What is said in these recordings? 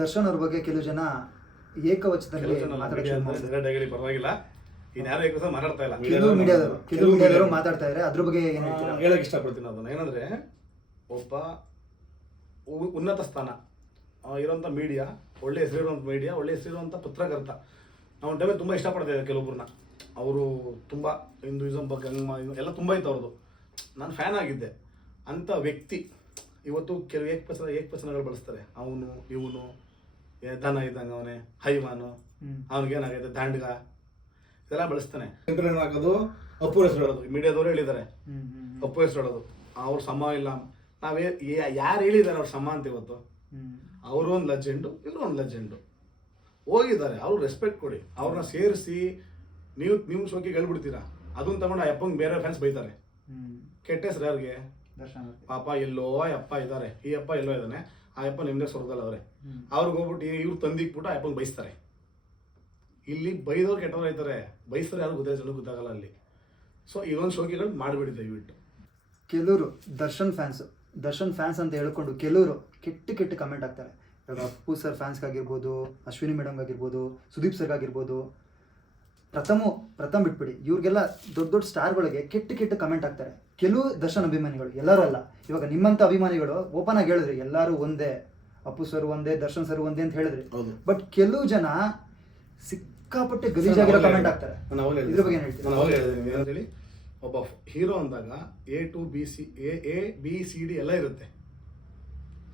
ದರ್ಶನ್ ಅವ್ರ ಬಗ್ಗೆ ಕೆಲವು ಜನ ಏಕವಚನದಲ್ಲಿ ಮಾತಾಡಕ್ಕೆ ಶುರು ಮಾಡ್ತಾರೆ. ಪರವಾಗಿಲ್ಲ, ಇನ್ಯಾರು ಏಕವಚನ ಮಾತಾಡ್ತಾ ಇಲ್ಲ. ಕೆಲವು ಮೀಡಿಯಾದವರು ಮಾತಾಡ್ತಾ ಇದ್ದಾರೆ. ಅದ್ರ ಬಗ್ಗೆ ಏನು ಹೇಳ್ತೀರಾ? ಹೇಳಕ್ ಇಷ್ಟಪಡ್ತೀನಿ ಅದನ್ನ. ಏನಂದ್ರೆ ಒಬ್ಬ ಉನ್ನತ ಸ್ಥಾನ ಇರೋಂಥ ಮೀಡಿಯಾ, ಒಳ್ಳೆ ಹೆಸರಿರುವಂಥ ಮೀಡಿಯಾ, ಒಳ್ಳೆ ಹೆಸರಿರುವಂಥ ಪತ್ರಕರ್ತ. ನಾವು ಟೈಮಲ್ಲಿ ತುಂಬ ಇಷ್ಟಪಡ್ತಾ ಇದ್ದೆ ಕೆಲವೊಬ್ಬರನ್ನ. ಅವರು ತುಂಬ ಹಿಂದೂಯಿಸಮ್ ಬಗ್ಗೆ ಎಲ್ಲ ತುಂಬ ಇತ್ತು ಅವ್ರದ್ದು. ನಾನು ಫ್ಯಾನ್ ಆಗಿದ್ದೆ. ಅಂಥ ವ್ಯಕ್ತಿ ಇವತ್ತು ಕೆಲವು ಏಕವಚನಗಳು ಬಳಸ್ತಾರೆ. ಅವನು, ಇವನು, ದನ ಇದ್ದಂಗೆ, ಅವನೇ ಹೈವಾನು, ಅವನಿಗೇನಾಗೈತೆ ದಾಂಡ್ಗ, ಇದೆಲ್ಲ ಬಳಸ್ತಾನೆ. ಹಾಕೋದು ಅಪ್ಪು ಹೆಸರು ಹೇಳೋದು. ಮೀಡಿಯಾದವರು ಹೇಳಿದ್ದಾರೆ ಅಪ್ಪು ಹೆಸರು ಹೇಳೋದು. ಅವ್ರ ಸಮ ಇಲ್ಲ, ಯಾರು ಹೇಳಿದ್ದಾರೆ ಅವ್ರ ಸಮ ಅಂತ. ಇವತ್ತು ಅವರು ಒಂದು ಲೆಜೆಂಡು, ಇವರು ಒಂದು ಲೆಜೆಂಡು ಹೋಗಿದ್ದಾರೆ. ಅವ್ರು ರೆಸ್ಪೆಕ್ಟ್ ಕೊಡಿ. ಅವ್ರನ್ನ ಸೇರಿಸಿ ನೀವು ಶೋಕಿಗೆ ಹೇಳ್ಬಿಡ್ತೀರಾ. ಅದನ್ನ ತಗೊಂಡು ಆ ಅಪ್ಪಂಗೆ ಬೇರೆ ಫ್ಯಾನ್ಸ್ ಬೈತಾರೆ. ಕೆಟ್ಟ ಹೆಸರು ಯಾರಿಗೆ? ಪಾಪ ಎಲ್ಲೋ ಅಪ್ಪ ಇದ್ದಾರೆ, ಈ ಅಪ್ಪ ಎಲ್ಲೋ ಇದ್ದಾನೆ, ಆ ಅಪ್ಪ ನಿಮ್ದೇ ಸ್ವರ್ಗದಲ್ಲಿ ಅವ್ರೆ. ಅವ್ರಿಗೆ ಹೋಗ್ಬಿಟ್ಟು ಇವ್ರು ತಂದಿಕ್ಬಿಟ್ಟು ಆ ಅಪ್ಪಂಗೆ ಬೈಸ್ತಾರೆ. ಇಲ್ಲಿ ಬೈದವ್ರು ಕೆಟ್ಟವ್ರು ಆಯ್ತಾರೆ, ಬೈಸ್ತಾರೆ ಯಾರು ಗೊತ್ತಾಗಲ್ಲ ಅಲ್ಲಿ. ಸೊ ಇದೊಂದು ಶೋಕಿಗಳು ಮಾಡಿಬಿಡಿ ದಯವಿಟ್ಟು. ಕೆಲವರು ದರ್ಶನ್ ಫ್ಯಾನ್ಸ್ ಅಂತ ಹೇಳ್ಕೊಂಡು ಕೆಲವರು ಕೆಟ್ಟ ಕಮೆಂಟ್ ಆಗ್ತಾರೆ. ಇವಾಗ ಅಪ್ಪು ಸರ್ ಫ್ಯಾನ್ಸ್ಗಾಗಿರ್ಬೋದು, ಅಶ್ವಿನಿ ಮೇಡಮ್ಗಾಗಿರ್ಬೋದು, ಸುದೀಪ್ ಸರ್ಗಾಗಿರ್ಬೋದು, ಪ್ರಥಮ್ ಬಿಟ್ಬಿಡಿ, ಇವ್ರಿಗೆಲ್ಲ ದೊಡ್ಡ ಸ್ಟಾರ್ಗಳಿಗೆ ಕೆಟ್ಟ ಕಮೆಂಟ್ ಆಗ್ತಾರೆ. ಕೆಲವು ದರ್ಶನ್ ಅಭಿಮಾನಿಗಳು, ಎಲ್ಲರೂ ಅಲ್ಲ. ಇವಾಗ ನಿಮ್ಮಂಥ ಅಭಿಮಾನಿಗಳು ಓಪನ್ ಆಗಿ ಹೇಳಿದ್ರಿ ಎಲ್ಲರೂ ಒಂದೇ, ಅಪ್ಪು ಸರ್ ಒಂದೇ, ದರ್ಶನ್ ಸರ್ ಒಂದೇ ಅಂತ ಹೇಳಿದ್ರಿ. ಬಟ್ ಕೆಲವು ಜನ ಸಿಕ್ಕಾಪಟ್ಟೆ ಗಲೀಜಾಗಿರೋ ಕಮೆಂಟ್ ಆಗ್ತಾರೆ. ಇದ್ರ ಬಗ್ಗೆ ಏನು ಹೇಳ್ತೀವಿ? ಒಬ್ಬ ಹೀರೋ ಅಂದಾಗ A to B C D ಎಲ್ಲ ಇರುತ್ತೆ.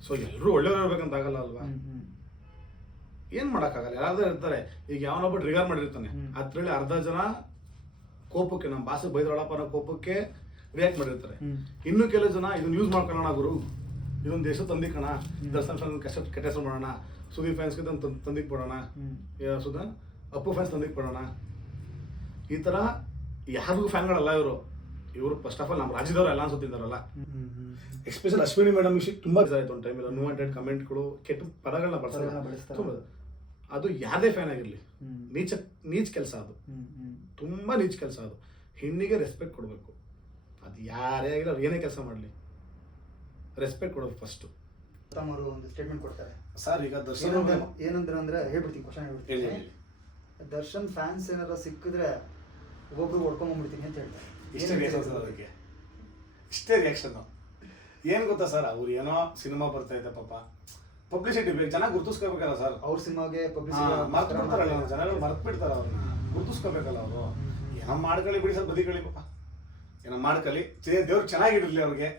ಸೊ ಎಲ್ಲರೂ ಒಳ್ಳೆಯವ್ರು ಇರ್ಬೇಕಂತ ಆಗಲ್ಲ ಅಲ್ವಾ? ಏನ್ ಮಾಡೋಕ್ಕಾಗಲ್ಲ, ಯಾರಾದ್ರೂ ಇರ್ತಾರೆ. ಈಗ ಯಾವನೊಬ್ಬ ಟ್ರಿಗರ್ ಮಾಡಿರ್ತಾನೆ, ಅದ್ರಲ್ಲಿ ಅರ್ಧ ಜನ ಕೋಪಕ್ಕೆ, ನಮ್ಮ ಭಾಷೆ ಬೈದ್ರೊಳಪ್ಪ ಅನ್ನೋ ಕೋಪಕ್ಕೆ ರಿಯಾಕ್ಟ್ ಮಾಡಿರ್ತಾರೆ. ಇನ್ನು ಕೆಲವು ಜನ ಇದನ್ನ ಯೂಸ್ ಮಾಡ್ಕೊಳ್ಳೋಣ, ಗುರು ಇದೊಂದು ದೇಶ ತಂದಿಕ್ಕಣ, ದರ್ಶನ್ ಫ್ಯಾನ್ಸ್ ಕೆಟ್ಟ ಹೆಸರು ಮಾಡೋಣ, ಸುದೀಪ್ ಫ್ಯಾನ್ಸ್ಗೆ ತಂದಿಕ್ ಬಿಡೋಣ, ಅಪ್ಪು ಫ್ಯಾನ್ಸ್ ತಂದಿಕ್ ಬಿಡೋಣ. ಈ ಥರ ಯಾರಿಗೂ ಫ್ಯಾನ್ಗಳಲ್ಲ ಇವರು ಫಸ್ಟ್ ಆಫ್ ಆಲ್ ನಮ್ಮ ರಾಜ್ಯದವ್ರು ಎಲ್ಲ ಅನ್ಸುತ್ತಿದ್ದಾರಲ್ಲ. ಎಸ್ಪೆಷಲ್ ಅಶ್ವಿನಿ ಮೇಡಮ್ ವಿಷಯ ತುಂಬಾ ಇದಾಯ್ತು ಒಂದು ಟೈಮಲ್ಲಿ. ಅನ್ವಾಂಟೆಡ್ ಕಮೆಂಟ್ಗಳು, ಕೆಟ್ಟ ಪದಗಳನ್ನ ಬಳಸ್ತಾರೆ. ಅದು ಯಾವುದೇ ಫ್ಯಾನ್ ಆಗಿರಲಿ, ನೀಚ ಕೆಲಸ ಅದು, ತುಂಬಾ ನೀಚ ಕೆಲಸ ಅದು. ಹೆಣ್ಣಿಗೆ ರೆಸ್ಪೆಕ್ಟ್ ಕೊಡಬೇಕು. ಅದು ಯಾರೇ ಆಗಿಲ್ಲ, ಅವ್ರು ಏನೇ ಕೆಲಸ ಮಾಡಲಿ ರೆಸ್ಪೆಕ್ಟ್ ಕೊಡೋದು ಫಸ್ಟ್. ಅವರು ಒಂದು ಸ್ಟೇಟ್ಮೆಂಟ್ ಕೊಡ್ತಾರೆ ಸರ್. ಈಗ ದರ್ಶನ್ ಏನಂದ್ರೆ ಹೇಳ್ಬಿಡ್ತೀನಿ, ಕ್ವಶನ್ ಹೇಳ್ಬಿಡ್ತೀನಿ. ದರ್ಶನ್ ಫ್ಯಾನ್ಸ್ ಏನಾರ ಸಿಕ್ಕಿದ್ರೆ ಒಬ್ಬೊಬ್ರು ಹೊಡ್ಕೊಂಡ್ಬಿಡ್ತೀನಿ ಅಂತ ಹೇಳ್ತಾರೆ. ಇಷ್ಟೇ ರಿಯಾಕ್ಷನ್ ಸರ್ ಅದಕ್ಕೆ, ಇಷ್ಟೇ ರಿಯಾಕ್ಷನ್. ಏನು ಗೊತ್ತಾ ಸರ್, ಅವ್ರು ಏನೋ ಸಿನಿಮಾ ಬರ್ತಾ ಇದೆ, ಪಾಪ ಪಬ್ಲಿಸಿಟಿ ಬೇಕು, ಜನ ಗುರ್ತಿಸ್ಕೋಬೇಕಲ್ಲ ಸರ್. ಅವ್ರ ಸಿನಿಮಾಗೆ ಮರ್ತು ಬಿಡ್ತಾರಲ್ಲ ಜನಗಳು, ಮರ್ತು ಬಿಡ್ತಾರ ಅವ್ರನ್ನ, ಗುರ್ತಿಸ್ಕೋಬೇಕಲ್ಲ ಅವರು. ಏನೋ ಮಾಡ್ಕೊಳ್ಳಿ ಬಿಡಿ ಸರ್, ಬದಿಕೊಳ್ಳಿ ಪಾಪ, ಏನೋ ಮಾಡ್ಕೊಳ್ಳಿ. ದೇವ್ರು ಚೆನ್ನಾಗಿರ್ಲಿ ಅವ್ರಿಗೆ.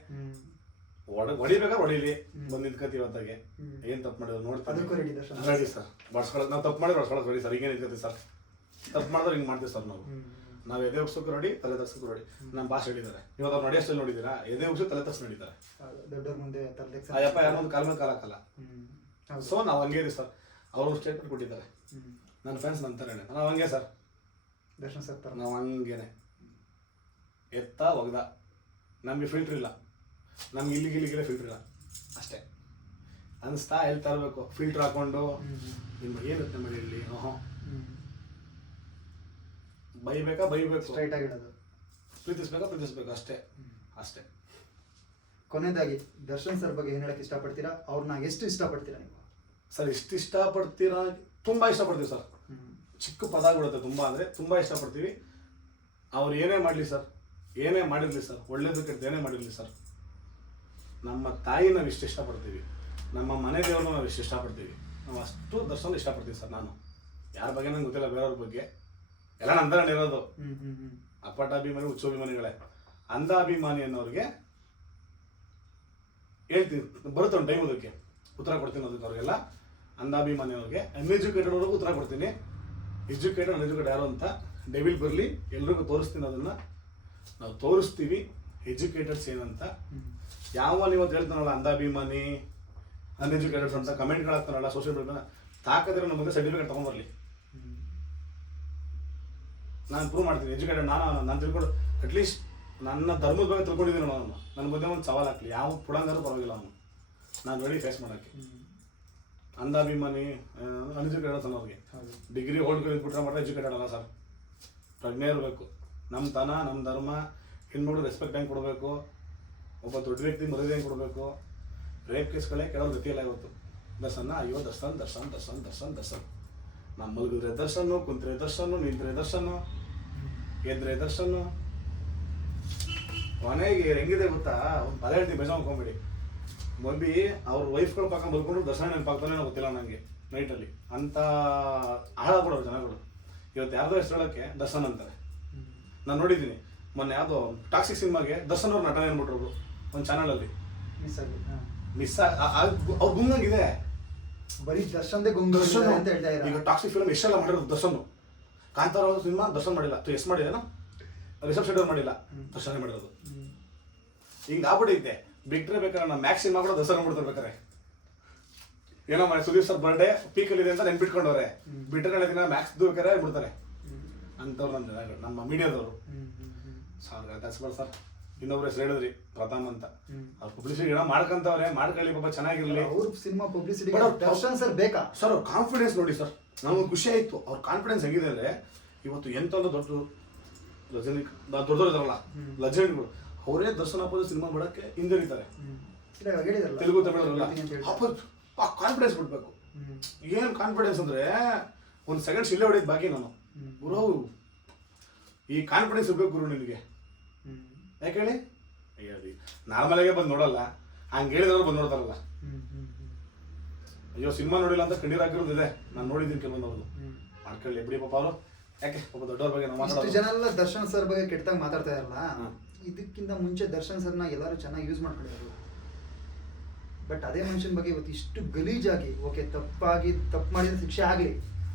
ಹೊಡಿಬೇಕಾದ್ರೆ ಹೊಡಿಲಿ, ಬಂದು ನಿಂತ್ಕತಿ ಹೊತ್ತಾಗೆ. ಏನ್ ತಪ್ಪು ಮಾಡಿದ್ರು ನೋಡ್ತಾರೆ ರೆಡಿ ಸರ್. ಬಡ್ಸ್ಕೊಳ್ಳೋದು ನಾವು ತಪ್ಪು ಮಾಡಿದ್ರೆ ಬಡ್ಸ್ಕೊಳ್ಳೋದು ರೆಡಿ ಸರ್. ಹಿಂಗೆ ನಿಂತ್ಕತಿ ಸರ್, ತಪ್ಪು ಮಾಡಿದ್ರೆ ಹಿಂಗೆ ಮಾಡ್ತೀವಿ ಸರ್ ನಾವು ಎದೆ ಉಗ್ಸೋಕೆ ರೆಡಿ, ತಲೆ ತಗ್ಸೋಕೆ ರೆಡಿ. ನಮ್ಮ ಭಾಷೆ ಹೇಳಿದ್ದಾರೆ. ಇವಾಗ ಅವ್ರು ನಡೆಯೋಷ್ಟಲ್ಲಿ ನೋಡಿದ್ದೀರಾ, ಎದೆ ಉಗ್ಸಿ ತಲೆ ತಗ್ಸಿ ನಡೀತಾರೆ. ಅಯ್ಯಪ್ಪ ಯಾರೊಂದು ಕಾಲ ಮೇಲೆ ಕಾಲ ಹಾಕಲ್ಲ. ಸೊ ನಾವು ಹಂಗೆ ಇದೀವಿ ಸರ್. ಅವರು ಸ್ಟೇಟ್ಮೆಂಟ್ ಕೊಟ್ಟಿದ್ದಾರೆ, ನನ್ನ ಫ್ರೆಂಡ್ಸ್ ನಂತರ ನಾವು ಹಂಗೆ ಸರ್. ದರ್ಶನ್ ಸರ್ ನಾವು ಹಂಗೇನೆ ಎತ್ತ ಒಗ್ದ. ನಮಗೆ ಫಿಲ್ಟ್ರ್ ಇಲ್ಲ, ನಮ್ಗೆ ಇಲ್ಲಿಗೆ ಫಿಲ್ಟ್ರ್ ಇಲ್ಲ ಅಷ್ಟೇ. ಅನಿಸ್ತಾ ಹೇಳ್ತಾ ಇರಬೇಕು, ಫಿಲ್ಟ್ರ್ ಹಾಕೊಂಡು ನಿಮ್ಮ ಏನಿರುತ್ತೆ ಮಾಡಿ ಇಲ್ಲಿ. ಬೈಬೇಕು, ಸ್ಟ್ರೈಟ್ ಆಗಿಡೋದು. ಪ್ರೀತಿಸ್ಬೇಕು ಅಷ್ಟೇ. ಕೊನೆಯದಾಗಿ ದರ್ಶನ್ ಸರ್ ಬಗ್ಗೆ ಏನು ಹೇಳಕ್ಕೆ ಇಷ್ಟಪಡ್ತೀರಾ? ಅವ್ರನ್ನ ಎಷ್ಟು ಇಷ್ಟಪಡ್ತೀರಾ ನೀವು? ಸರ್ ಎಷ್ಟು ಇಷ್ಟಪಡ್ತೀರಾ? ತುಂಬಾ ಇಷ್ಟಪಡ್ತೀವಿ ಸರ್. ಚಿಕ್ಕ ಪದಗಳಿರುತ್ತೆ, ತುಂಬಾ ಅಂದರೆ ತುಂಬಾ ಇಷ್ಟಪಡ್ತೀವಿ. ಅವ್ರು ಏನೇ ಮಾಡಲಿ ಸರ್, ಏನೇ ಮಾಡಿರಲಿ ಸರ್, ಒಳ್ಳೇದು ಕೆಟ್ಟದ್ದು ಏನೇ ಮಾಡಿರಲಿ ಸರ್, ನಮ್ಮ ತಾಯಿ ನಾವು ಇಷ್ಟು ಇಷ್ಟಪಡ್ತೀವಿ, ನಮ್ಮ ಮನೆ ದೇವ್ರನ್ನ ನಾವು ಇಷ್ಟು ಇಷ್ಟಪಡ್ತೀವಿ. ನಾವು ಅಷ್ಟು ದರ್ಶನ ಇಷ್ಟಪಡ್ತೀವಿ ಸರ್. ನಾನು ಯಾರ ಬಗ್ಗೆ ನಂಗೆ ಗೊತ್ತಿಲ್ಲ, ಬೇರೆಯವ್ರ ಬಗ್ಗೆ ಎಲ್ಲ ನಂತರ ಇರೋದು. ಅಪ್ಪಟ ಅಭಿಮಾನಿ, ಹುಚ್ಚೋಭಿಮಾನಿಗಳೇ. ಅಂಧ ಅಭಿಮಾನಿ ಅನ್ನೋರಿಗೆ ಹೇಳ್ತೀನಿ, ಬರುತ್ತೆ ಒಂದು ಟೈಮ್, ಅದಕ್ಕೆ ಉತ್ತರ ಕೊಡ್ತೀನಿ. ಅದಕ್ಕೆ ಅವ್ರಿಗೆಲ್ಲ ಅಂಧಾಭಿಮಾನಿ ಅವ್ರಿಗೆ, ಅನ್ಎಜುಕೇಟೆಡ್ ಅವ್ರಿಗೂ ಉತ್ತರ ಕೊಡ್ತೀನಿ. ಎಜುಕೇಟೆಡ್ ಅನ್ಎಜುಕೇಟೆಡ್ ಯಾರು ಅಂತ ಡೆವಿಲ್ ಬರಲಿ, ಎಲ್ರಿಗೂ ತೋರಿಸ್ತೀನಿ. ಅದನ್ನು ನಾವು ತೋರಿಸ್ತೀವಿ ಎಜುಕೇಟೆಡ್ಸ್ ಏನಂತ. ಯಾವ ಇವತ್ತು ಹೇಳ್ತಾನಲ್ಲ ಅಂಧಾಭಿಮಾನಿ, ಅನ್ಎಜುಕೇಟೆಡ್ಸ್ ಅಂತ ಕಮೆಂಟ್ಗಳಾಗ್ತಾನಲ್ಲ ಸೋಷಿಯಲ್ ಮೀಡಿಯಾ, ತಾಕದಿರೋ ನಮ್ಮ ಮುಂದೆ ಸರ್ಟಿಫಿಕೇಟ್ ತೊಗೊಂಬರಲಿ, ನಾನು ಪ್ರೂವ್ ಮಾಡ್ತೀನಿ. ಎಜುಕೇಟೆಡ್ ನಾನು ತಿಳ್ಕೊಂಡು, ಅಟ್ಲೀಸ್ಟ್ ನನ್ನ ಧರ್ಮದ ಬಗ್ಗೆ ತಿಳ್ಕೊಂಡಿದ್ದೀನಿ ನಾನು. ನನ್ನ ಬಗ್ಗೆ ಒಂದು ಸವಾಲು ಹಾಕಲಿ, ಯಾವ ಪುಡಂಗಾರು ಪರವಾಗಿಲ್ಲ ಅವನು, ನಾನು ರೆಡಿ ಫೇಸ್ ಮಾಡೋಕ್ಕೆ. ಅಂಧಾಭಿಮಾನಿ, ಅನ್ಎಜುಕೇಟೆಡ್ ಅನ್ನೋರಿಗೆ ಡಿಗ್ರಿ ಹೋಲ್ಡ್ಗಳು ಬಿಟ್ರೆ ಮಾತ್ರ ಎಜುಕೇಟೆಡ್ ಅಲ್ಲ ಸರ್. ಪ್ರಜ್ಞೆ ಇರಬೇಕು. ನಮ್ಮ ತನ, ನಮ್ಮ ಧರ್ಮ, ಹೆಣ್ಮಗಳು ರೆಸ್ಪೆಕ್ಟ್ ಹೆಂಗೆ ಕೊಡಬೇಕು, ಒಬ್ಬ ದೊಡ್ಡ ವ್ಯಕ್ತಿ ಮರ್ಯಾದೆ ಹೆಂಗೆ ಕೊಡಬೇಕು. ರೇಪ್ ಕೇಸ್ಗಳೇ ಕೆಲವ್ರು ಗತಿಯಲ್ಲ ಇವತ್ತು. ದರ್ಶನ, ಅಯ್ಯೋ ದರ್ಶನ್ ದರ್ಶನ್ ದರ್ಶನ್ ದರ್ಶನ್ ದರ್ಶನ್. ನಮ್ಮ ಮಲಗಿದ್ರೆ ದರ್ಶನ, ಕುಂತ್ರೆ ದರ್ಶನ, ನಿಂತ್ರೆ ದರ್ಶನ, ಎದ್ರೆ ದರ್ಶನ. ಕೊನೆಗೆ ಹೆಂಗಿದೆ ಗೊತ್ತಾ, ಒಂದು ಪದ ಹೇಳ್ತೀವಿ, ಬೇಜ ಮಾಡ್ಕೊಂಬಿಡಿ. ಮಲ್ಬಿ ಅವ್ರ ವೈಫ್ಗಳು ಪಕ್ಕ ಮಲ್ಕೊಂಡ್ರು ದರ್ಶನ ನೆನಪಾಗ್ತಾನೆ ಗೊತ್ತಿಲ್ಲ ನನಗೆ ನೈಟಲ್ಲಿ. ಅಂತ ಹಾಳಾಗ್ಬಿಡೋರು ಜನಗಳು. ಇವತ್ತು ಯಾರ್ದೋ ಹೆಸರು ಹೇಳೋಕ್ಕೆ ದರ್ಶನ್ ಅಂತಾರೆ. ನಾನು ನೋಡಿದ್ದೀನಿ ಮೊನ್ನೆ ಯಾವುದೋ ಟಾಕ್ಸಿಕ್ ಸಿನಿಮಾಗೆ ದರ್ಶನ್ ಅವ್ರು ನಟನೆ ಅಂದ್ಬಿಟ್ರು ಒಂದು ಚಾನಲಲ್ಲಿ. ಮಿಸ್ ಅವ್ರ ಗುಂಗಂಗಿದೆ. ಬರೀ ದರ್ಶನ್ದೇ ಗುಂಗು ಅಂತ ಹೇಳ್ತಾ ಇದ್ದಾರೆ. ಈಗ ಟಾಕ್ಸಿಕ್ ಫಿಲ್ಮ್ ಎಷ್ಟೆಲ್ಲ ಮಾಡಿರೋದು ದರ್ಶನ್. ಕಾಂತಾರ ಸಿನಿಮಾ ದರ್ಶನ್ ಮಾಡಿಲ್ಲ, ಎಷ್ಟು ಮಾಡಿದೇನೋ, ರಿಷಬ್ ಶೆಟ್ಟಿ ಮಾಡಿಲ್ಲ, ದರ್ಶನ ಮಾಡಿರೋದು. ಹಿಂಗೆ ಆಗ್ಬಿಟ್ಟೈತೆ. ಬಿಟ್ರೆ ಬೇಕಾದ್ರೆ ನಮ್ಮ ಮ್ಯಾಕ್ಸ್ ಸಿನಿಮಾ ಕೂಡ ದರ್ಶನ ಮಾಡ್ತಿರ್ಬೇಕಾರೆ ಏನೋ ಮಾಡಿ ಸುದೀಪ್ ಸರ್ ಬರ್ಡೇ ಪೀಕಲ್ಲಿದೆ ಅಂತ ನೆನ್ಪಿಟ್ಕೊಂಡವ್ರೆ. ಬಿಟ್ರೆ ದಿನ ಮ್ಯಾಕ್ಸ್ ಬೇಕಾರೆ ಬಿಡ್ತಾರೆ ಅಂಥವ್ರು ನಮ್ಮ ಮೀಡಿಯಾದವರು. ಸರ್ ಸರ್ ಇನ್ನೊಬ್ರು ಹೆಸರು ಹೇಳಿದ್ರಿ ಪ್ರಥಮ್ ಅಂತ. ಅವ್ರ ಪಬ್ಲಿಸಿಟಿ ಏನೋ ಮಾಡ್ಕೊಂತವ್ರೆ, ಮಾಡ್ಕೊಳ್ಳಿ ಪಾಪ, ಚೆನ್ನಾಗಿರ್ಲಿ. ಅವ್ರ ಸಿನಿಮಾ ಪಬ್ಲಿಸಿಟಿ ದರ್ಶನ್ ಸರ್ ಬೇಕಾ ಸರ್? ಅವ್ರ ಕಾನ್ಫಿಡೆನ್ಸ್ ನೋಡಿ ಸರ್, ನಮ್ಗೆ ಖುಷಿ ಆಯ್ತು. ಅವ್ರ ಕಾನ್ಫಿಡೆನ್ಸ್ ಹೆಂಗಿದೆ ಅಂದ್ರೆ, ಇವತ್ತು ಎಂತ ದೊಡ್ಡ ಇದಾರಲ್ಲ ಲೆಜೆಂಡ್ಗಳು, ಅವರೇ ದರ್ಶನ ಪದ ಸಿನಿಮಾ ಮಾಡಕ್ಕೆ ಹಿಂದಿರಿತಾರೆ. ತೆಲುಗು ತಮಿಳಲ್ಲ ಕಾನ್ಫಿಡೆನ್ಸ್ ಬಿಡ್ಬೇಕು. ಏನ್ ಕಾನ್ಫಿಡೆನ್ಸ್ ಅಂದ್ರೆ ಒಂದು ಸೆಕೆಂಡ್ ಶಿಲ್ಲೆ ಹೊಡೆಯೋದು ಬಾಕಿ ನಾನು ಗುರು. ಈ ಕಾನ್ಫಿಡೆನ್ಸ್ ಇರ್ಬೇಕು ಗುರು ನಿನಗೆ. ಯಾಕೆ ಹೇಳಿ, ನಾರ್ಮಲ್ ಆಗೇ ಬಂದು ನೋಡಲ್ಲ, ಹಂಗೆ ಹೇಳಿದವ್ರು ಬಂದು ನೋಡ್ತಾರಲ್ಲ. ಅಯ್ಯೋ ಸಿನಿಮಾ ನೋಡಿಲ್ಲ ಅಂತ ಕಣ್ಣೀರ್ ಹಾಕಿರೋದಿದೆ, ನಾನು ನೋಡಿದ್ದೀನಿ ಕೆಲವೊಂದವ್ರು. ಮಾಡ್ಕೊಳ್ಳಿ ಬಿಡಿ ಪಾಪ ಅವರು. ಯಾಕೆ ಒಬ್ಬ ದೊಡ್ಡವ್ರ ಬಗ್ಗೆ ನಾವು ಮಾತಾಡೋದು. ಜನ ಎಲ್ಲ ದರ್ಶನ್ ಸರ್ ಬಗ್ಗೆ ಕೆಟ್ಟದಾಗ ಮಾತಾಡ್ತಾ ಇರಲ್ಲ. ಇದಕ್ಕಿಂತ ಮುಂಚೆ ದರ್ಶನ್ ಸರ್ನ ಎಲ್ಲರೂ ಚೆನ್ನಾಗಿ ಯೂಸ್ ಮಾಡ್ಕೊಂಡಿದ್ರು. ಬಟ್ ಅದೇ ಮನುಷ್ಯನ ಬಗ್ಗೆ ಇವತ್ತು ಇಷ್ಟು ಗಲೀಜಾಗಿ, ಓಕೆ ತಪ್ಪು ಮಾಡಿದ್ರೆ ಶಿಕ್ಷೆ ಆಗಲಿ,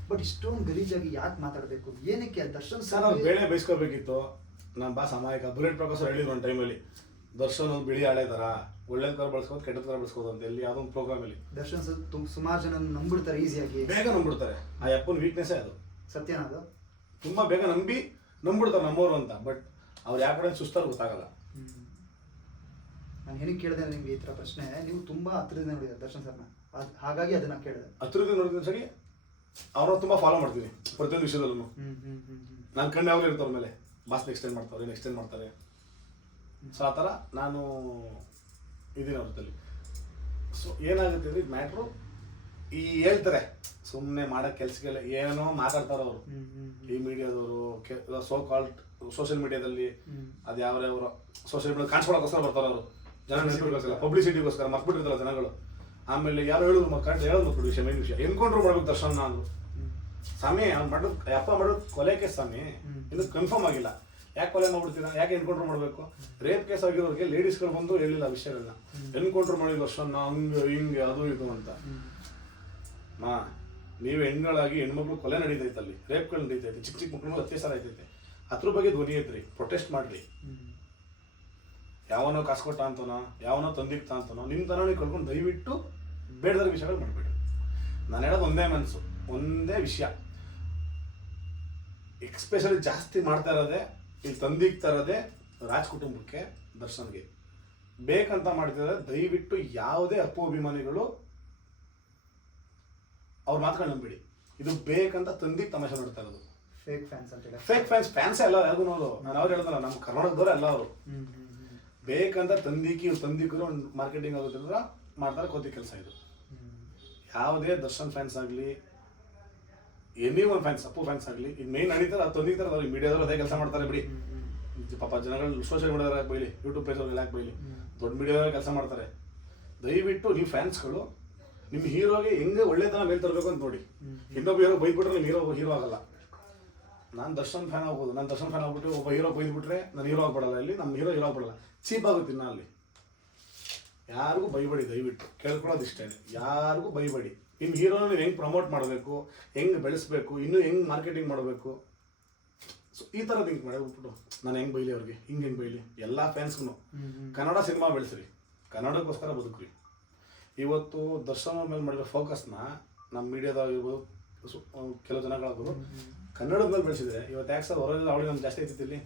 ಬಟ್ ಇಷ್ಟೊಂದು ಗಲೀಜಾಗಿ ಯಾಕೆ ಮಾತಾಡಬೇಕು, ಏನಕ್ಕೆ? ದರ್ಶನ್ ಸರ್ ಅವ್ರು ಬೇಳೆ ಬಯಸ್ಕೋಬೇಕಿತ್ತು. ನಮ್ಮ ಬಾಸ್ ಅಮಾಯಕ ಬುಲೆಟ್ ಪ್ರಕಾಶ್ ಹೇಳಿದ್ರು ಒಂದು ಟೈಮಲ್ಲಿ, ದರ್ಶನ್ ಒಂದು ಬಿಳಿ ಹಳೆ ಥರ, ಒಳ್ಳೆ ಥರ ಬಳಸ್ಕೋದು, ಕೆಟ್ಟ ಥರ ಬಳಸ್ಕೋದು ಅಂತ ಎಲ್ಲಿ ಯಾವುದೋ ಒಂದು ಪ್ರೋಗ್ರಾಮಲ್ಲಿ. ದರ್ಶನ್ ಸರ್ ಸುಮಾರು ಜನ ನಂಬಿಡ್ತಾರೆ, ಈಸಿಯಾಗಿ ಬೇಗ ನಂಬಿಡ್ತಾರೆ. ಆ ಅಪ್ಪನ ವೀಕ್ನೆಸ್ಸೇ ಅದು. ಸತ್ಯನ ಅದು? ತುಂಬ ಬೇಗ ನಂಬಿಡ್ತಾರೆ ನಮ್ಮವರು ಅಂತ. ಬಟ್ ಅವ್ರು ಯಾವ ಕಡೆ ಸುಸ್ತಾರು ಗೊತ್ತಾಗಲ್ಲ. ನಾನು ಏನಕ್ಕೆ ಕೇಳಿದೆ ನಿಮ್ಗೆ ಈ ಥರ ಪ್ರಶ್ನೆ, ನೀವು ತುಂಬ ಹತ್ತಿರದಿಂದ ನೋಡಿದ್ದಾರೆ ದರ್ಶನ್ ಸರ್ನ, ಹಾಗಾಗಿ ಅದನ್ನ ಕೇಳಿದೆ. ಹತ್ತಿರದಿಂದ ನೋಡಿದ್ರೆ ಸರಿ, ಅವ್ರನ್ನ ತುಂಬ ಫಾಲೋ ಮಾಡ್ತೀನಿ ಪ್ರತಿಯೊಂದು ವಿಷಯದಲ್ಲೂ. ನಾನು ಕಣ್ಣು ಯಾವಾಗಲೂ ಇರ್ತಾವ್ರ ಮೇಲೆ, ಬಾಸ್ ನೆಕ್ಸ್ಟ್ ಟೈಮ್ ಮಾಡ್ತಾರೆ. ಸೊ ಆ ಥರ ನಾನು ಇದೀನಿ ಅವ್ರ ಜೊತೆಲಿ. ಸೊ ಏನಾಗುತ್ತೆ ಅಂದರೆ ಮ್ಯಾಟ್ರು ಈ ಹೇಳ್ತಾರೆ ಸುಮ್ಮನೆ ಮಾಡೋ ಕೆಲಸಕ್ಕೆಲ್ಲ ಏನೋ ಮಾತಾಡ್ತಾರೆ ಅವರು. ಈ ಮೀಡಿಯಾದವರು ಸೋ ಕಾಲ್ಡ್ ಸೋಷಿಯಲ್ ಮೀಡಿಯಾದಲ್ಲಿ ಅದು ಯಾವ್ಯಾವ ಸೋಷಿಯಲ್ ಮೀಡಿಯಾ ಕಾಣಿಸ್ಕೊಳ್ಳೋಕ್ಕೋಸ್ಕರ ಬರ್ತಾರೆ ಅವರು. ಜನ ನೆನಪಿಗೋಸ್ಕರ, ಪಬ್ಲಿಸಿಟಿಗೋಸ್ಕರ ಮರ್ಬಿಟ್ಟಿರ್ತಾರಲ್ಲ ಜನಗಳು. ಆಮೇಲೆ ಯಾರು ಹೇಳೋದು ಮಕ್ಕಳು ವಿಷಯ, ಮೇನ್ ವಿಷಯ ಎನ್ಕೌಂಟ್ರ್ ಮಾಡ್ಬೇಕು ದರ್ಶನ ಅಂದ್ರು. ಸ್ವಾಮಿ ಅವ್ನು ಮಾಡೋದು ಅಪ್ಪ ಮಾಡೋದು ಕೊಲೆ ಕೇಸ್ ಸ್ವಾಮಿ, ಇದು ಕನ್ಫರ್ಮ್ ಆಗಿಲ್ಲ. ಯಾಕೆ ಕೊಲೆ ಮಾಡ್ಬಿಡ್ತೀರಾ, ಯಾಕೆ ಎನ್ಕೌಂಟ್ರ್ ಮಾಡಬೇಕು? ರೇಪ್ ಕೇಸ್ ಆಗಿರೋರಿಗೆ ಲೇಡೀಸ್ಗಳು ಬಂದು ಹೇಳಿಲ್ಲ ವಿಷಯಗಳನ್ನ, ಎನ್ಕೌಂಟ್ರ್ ಮಾಡಿದ ದರ್ಶನ ಹಂಗೆ ಹಿಂಗೆ ಅದು ಇದು ಅಂತ. ನೀವು ಹೆಣ್ಗಳಾಗಿ ಹೆಣ್ಮಕ್ಳು ಕೊಲೆ ನಡೀತೈತೆ, ಅಲ್ಲಿ ರೇಪ್ಗಳು ನಡೀತೈತೆ, ಚಿಕ್ಕ ಚಿಕ್ಕ ಮಕ್ಕಳು ಅತ್ಯಾಚಾರ ಆಯ್ತೈತೆ. ಅದ್ರ ಬಗ್ಗೆ ಧ್ವನಿ ಐತ್ರಿ, ಪ್ರೊಟೆಸ್ಟ್ ಮಾಡ್ರಿ. ಯಾವನೋ ಕಾಸು ಕೊಟ್ಟ ಅಂತನೋ, ಯಾವನೋ ತಂದಿಕ್ತ ಅಂತನೋ, ನಿಮ್ಮ ತನೋ ನೀವು ಕಳ್ಕೊಂಡು ದಯವಿಟ್ಟು ಬೇಡದ ವಿಷಯಗಳು ಮಾಡ್ಬೇಡ್ರಿ. ನಾನು ಹೇಳೋದು ಒಂದೇ ಮನಸ್ಸು, ಒಂದೇ ವಿಷಯ. ಎಕ್ಸ್ಪೆಷಲಿ ಜಾಸ್ತಿ ಮಾಡ್ತಾ ಇರೋದೇ, ಇಲ್ಲಿ ತಂದಿಕ್ತಾ ಇರೋದೇ ರಾಜ್ ಕುಟುಂಬಕ್ಕೆ, ದರ್ಶನ್ಗೆ ಬೇಕಂತ ಮಾಡ್ತಿದ್ದಾರೆ. ದಯವಿಟ್ಟು ಯಾವುದೇ ಅಪ್ಪು ಅಭಿಮಾನಿಗಳು ಅವ್ರ ಮಾತುಗಳು ನಂಬಿಡಿ. ಇದು ಬೇಕಂತ ತಂದಿಗೆ ತಮಾಷೆ ಮಾಡ್ತಾ ಇರೋದು. ಫೇಕ್ ಫ್ಯಾನ್ಸ್ ಅಂತ ಹೇಳಿ, ಫೇಕ್ ಫ್ಯಾನ್ಸೇ ಅಲ್ಲ ಯಾರಿಗೂ. ಅವರು ನಾನು ಅವ್ರು ಹೇಳ್ದಲ್ಲ, ನಮ್ಮ ಕರ್ನಾಟಕದವ್ರೆ ಅಲ್ಲ ಅವರು. ಬೇಕಂತ ತಂದಿಕರು ಒಂದು ಮಾರ್ಕೆಟಿಂಗ್ ಆಗೋದ್ರಿಂದ ಮಾಡ್ತಾರೆ ಕೋತಿ ಕೆಲಸ ಇದು. ಯಾವುದೇ ದರ್ಶನ್ ಫ್ಯಾನ್ಸ್ ಆಗಲಿ, any one fans, Appu fans ಆಗಲಿ, ಇದು ಮೇನ್ ನಡೀತಾರೆ, ಅದು ತಂದಿಕ್ತಾರೆ. ಅವ್ರಿಗೆ ಮೀಡಿಯಾದವರು ಅದೇ ಕೆಲಸ ಮಾಡ್ತಾರೆ ಬಿಡಿ. ಪಾಪ ಜನಗಳು ಸೋಷಿಯಲ್ ಮೀಡಿಯಾದಾಗ ಯಾಕೆ ಬೈಲಿ, ಯೂಟ್ಯೂಬ್ ಪೇಜವ್ರಿಗೆ ಯಾಕೆ ಬೈಲಿ, ದೊಡ್ಡ ಮೀಡಿಯಾದಾಗ ಕೆಲಸ ಮಾಡ್ತಾರೆ. ದಯವಿಟ್ಟು ನೀವು ಫ್ಯಾನ್ಸ್ಗಳು ನಿಮ್ಮ ಹೀರೋಗೆ ಹೆಂಗೆ ಒಳ್ಳೆತನ ಮೇಲ್ ತರಬೇಕು ಅಂತ ನೋಡಿ. ಇನ್ನೊಬ್ಬ ಹೀರೋ ಬೈದ್ಬಿಟ್ರೆ ನಿಮ್ಮ ಹೀರೋ ಆಗಲ್ಲ. ನಾನು ದರ್ಶನ್ ಫ್ಯಾನ್ ಆಗ್ಬೋದು, ನಾನು ದರ್ಶನ್ ಫ್ಯಾನ್ ಆಗ್ಬಿಟ್ಟು ಒಬ್ಬ ಹೀರೋ ಬೈದ್ಬಿಟ್ರೆ ನಾನು ಹೀರೋ ಆಗ್ಬಿಡಲ್ಲ. ಇಲ್ಲಿ ನಮ್ಮ ಹೀರೋ ಆಗ್ಬಿಡಲ್ಲ, ಚೀಪ್ ಆಗುತ್ತೆ ಇನ್ನ ಅಲ್ಲಿ. ಯಾರಿಗೂ ಬೈಬೇಡಿ, ದಯವಿಟ್ಟು ಕೇಳ್ಕೊಳ್ಳೋದು ಇಷ್ಟೇ, ಯಾರಿಗೂ ಬೈಬೇಡಿ. ನಿಮ್ಮ ಹೀರೋನ ನೀವು ಹೆಂಗೆ ಪ್ರಮೋಟ್ ಮಾಡಬೇಕು, ಹೆಂಗೆ ಬೆಳೆಸಬೇಕು, ಇನ್ನೂ ಹೆಂಗೆ ಮಾರ್ಕೆಟಿಂಗ್ ಮಾಡಬೇಕು, ಸೊ ಈ ಥರ ಥಿಂಕ್ ಮಾಡಿಬಿಟ್ಟು ನಾನು ಹೆಂಗೆ ಬೈಲಿ ಅವ್ರಿಗೆ, ಹೆಂಗೆ ಬೈಲಿ. ಎಲ್ಲ ಫ್ಯಾನ್ಸ್ಗೂ ಕನ್ನಡ ಸಿನಿಮಾ ಬೆಳೆಸ್ರಿ, ಕನ್ನಡಕ್ಕೋಸ್ಕರ ಬದುಕ್ರಿ. ಇವತ್ತು ದರ್ಶನ ಮೇಲೆ ಮಾಡಿರೋ ಫೋಕಸ್ನ ನಮ್ಮ ಮೀಡಿಯಾದಾಗ ಇರ್ಬೋದು, ಕೆಲವು ಜನಗಳಾಗ್ಬೋದು, ಕನ್ನಡದ ಮೇಲೆ ಬೆಳೆಸಿದ್ರೆ ಇವತ್ತು ಯಾಕೆ ಸರ್ ಹೊರಗೆ ಅವಳಿ ನಮ್ಗೆ ಜಾಸ್ತಿ ಐತಿತ್ತು. ಇಲ್ಲಿ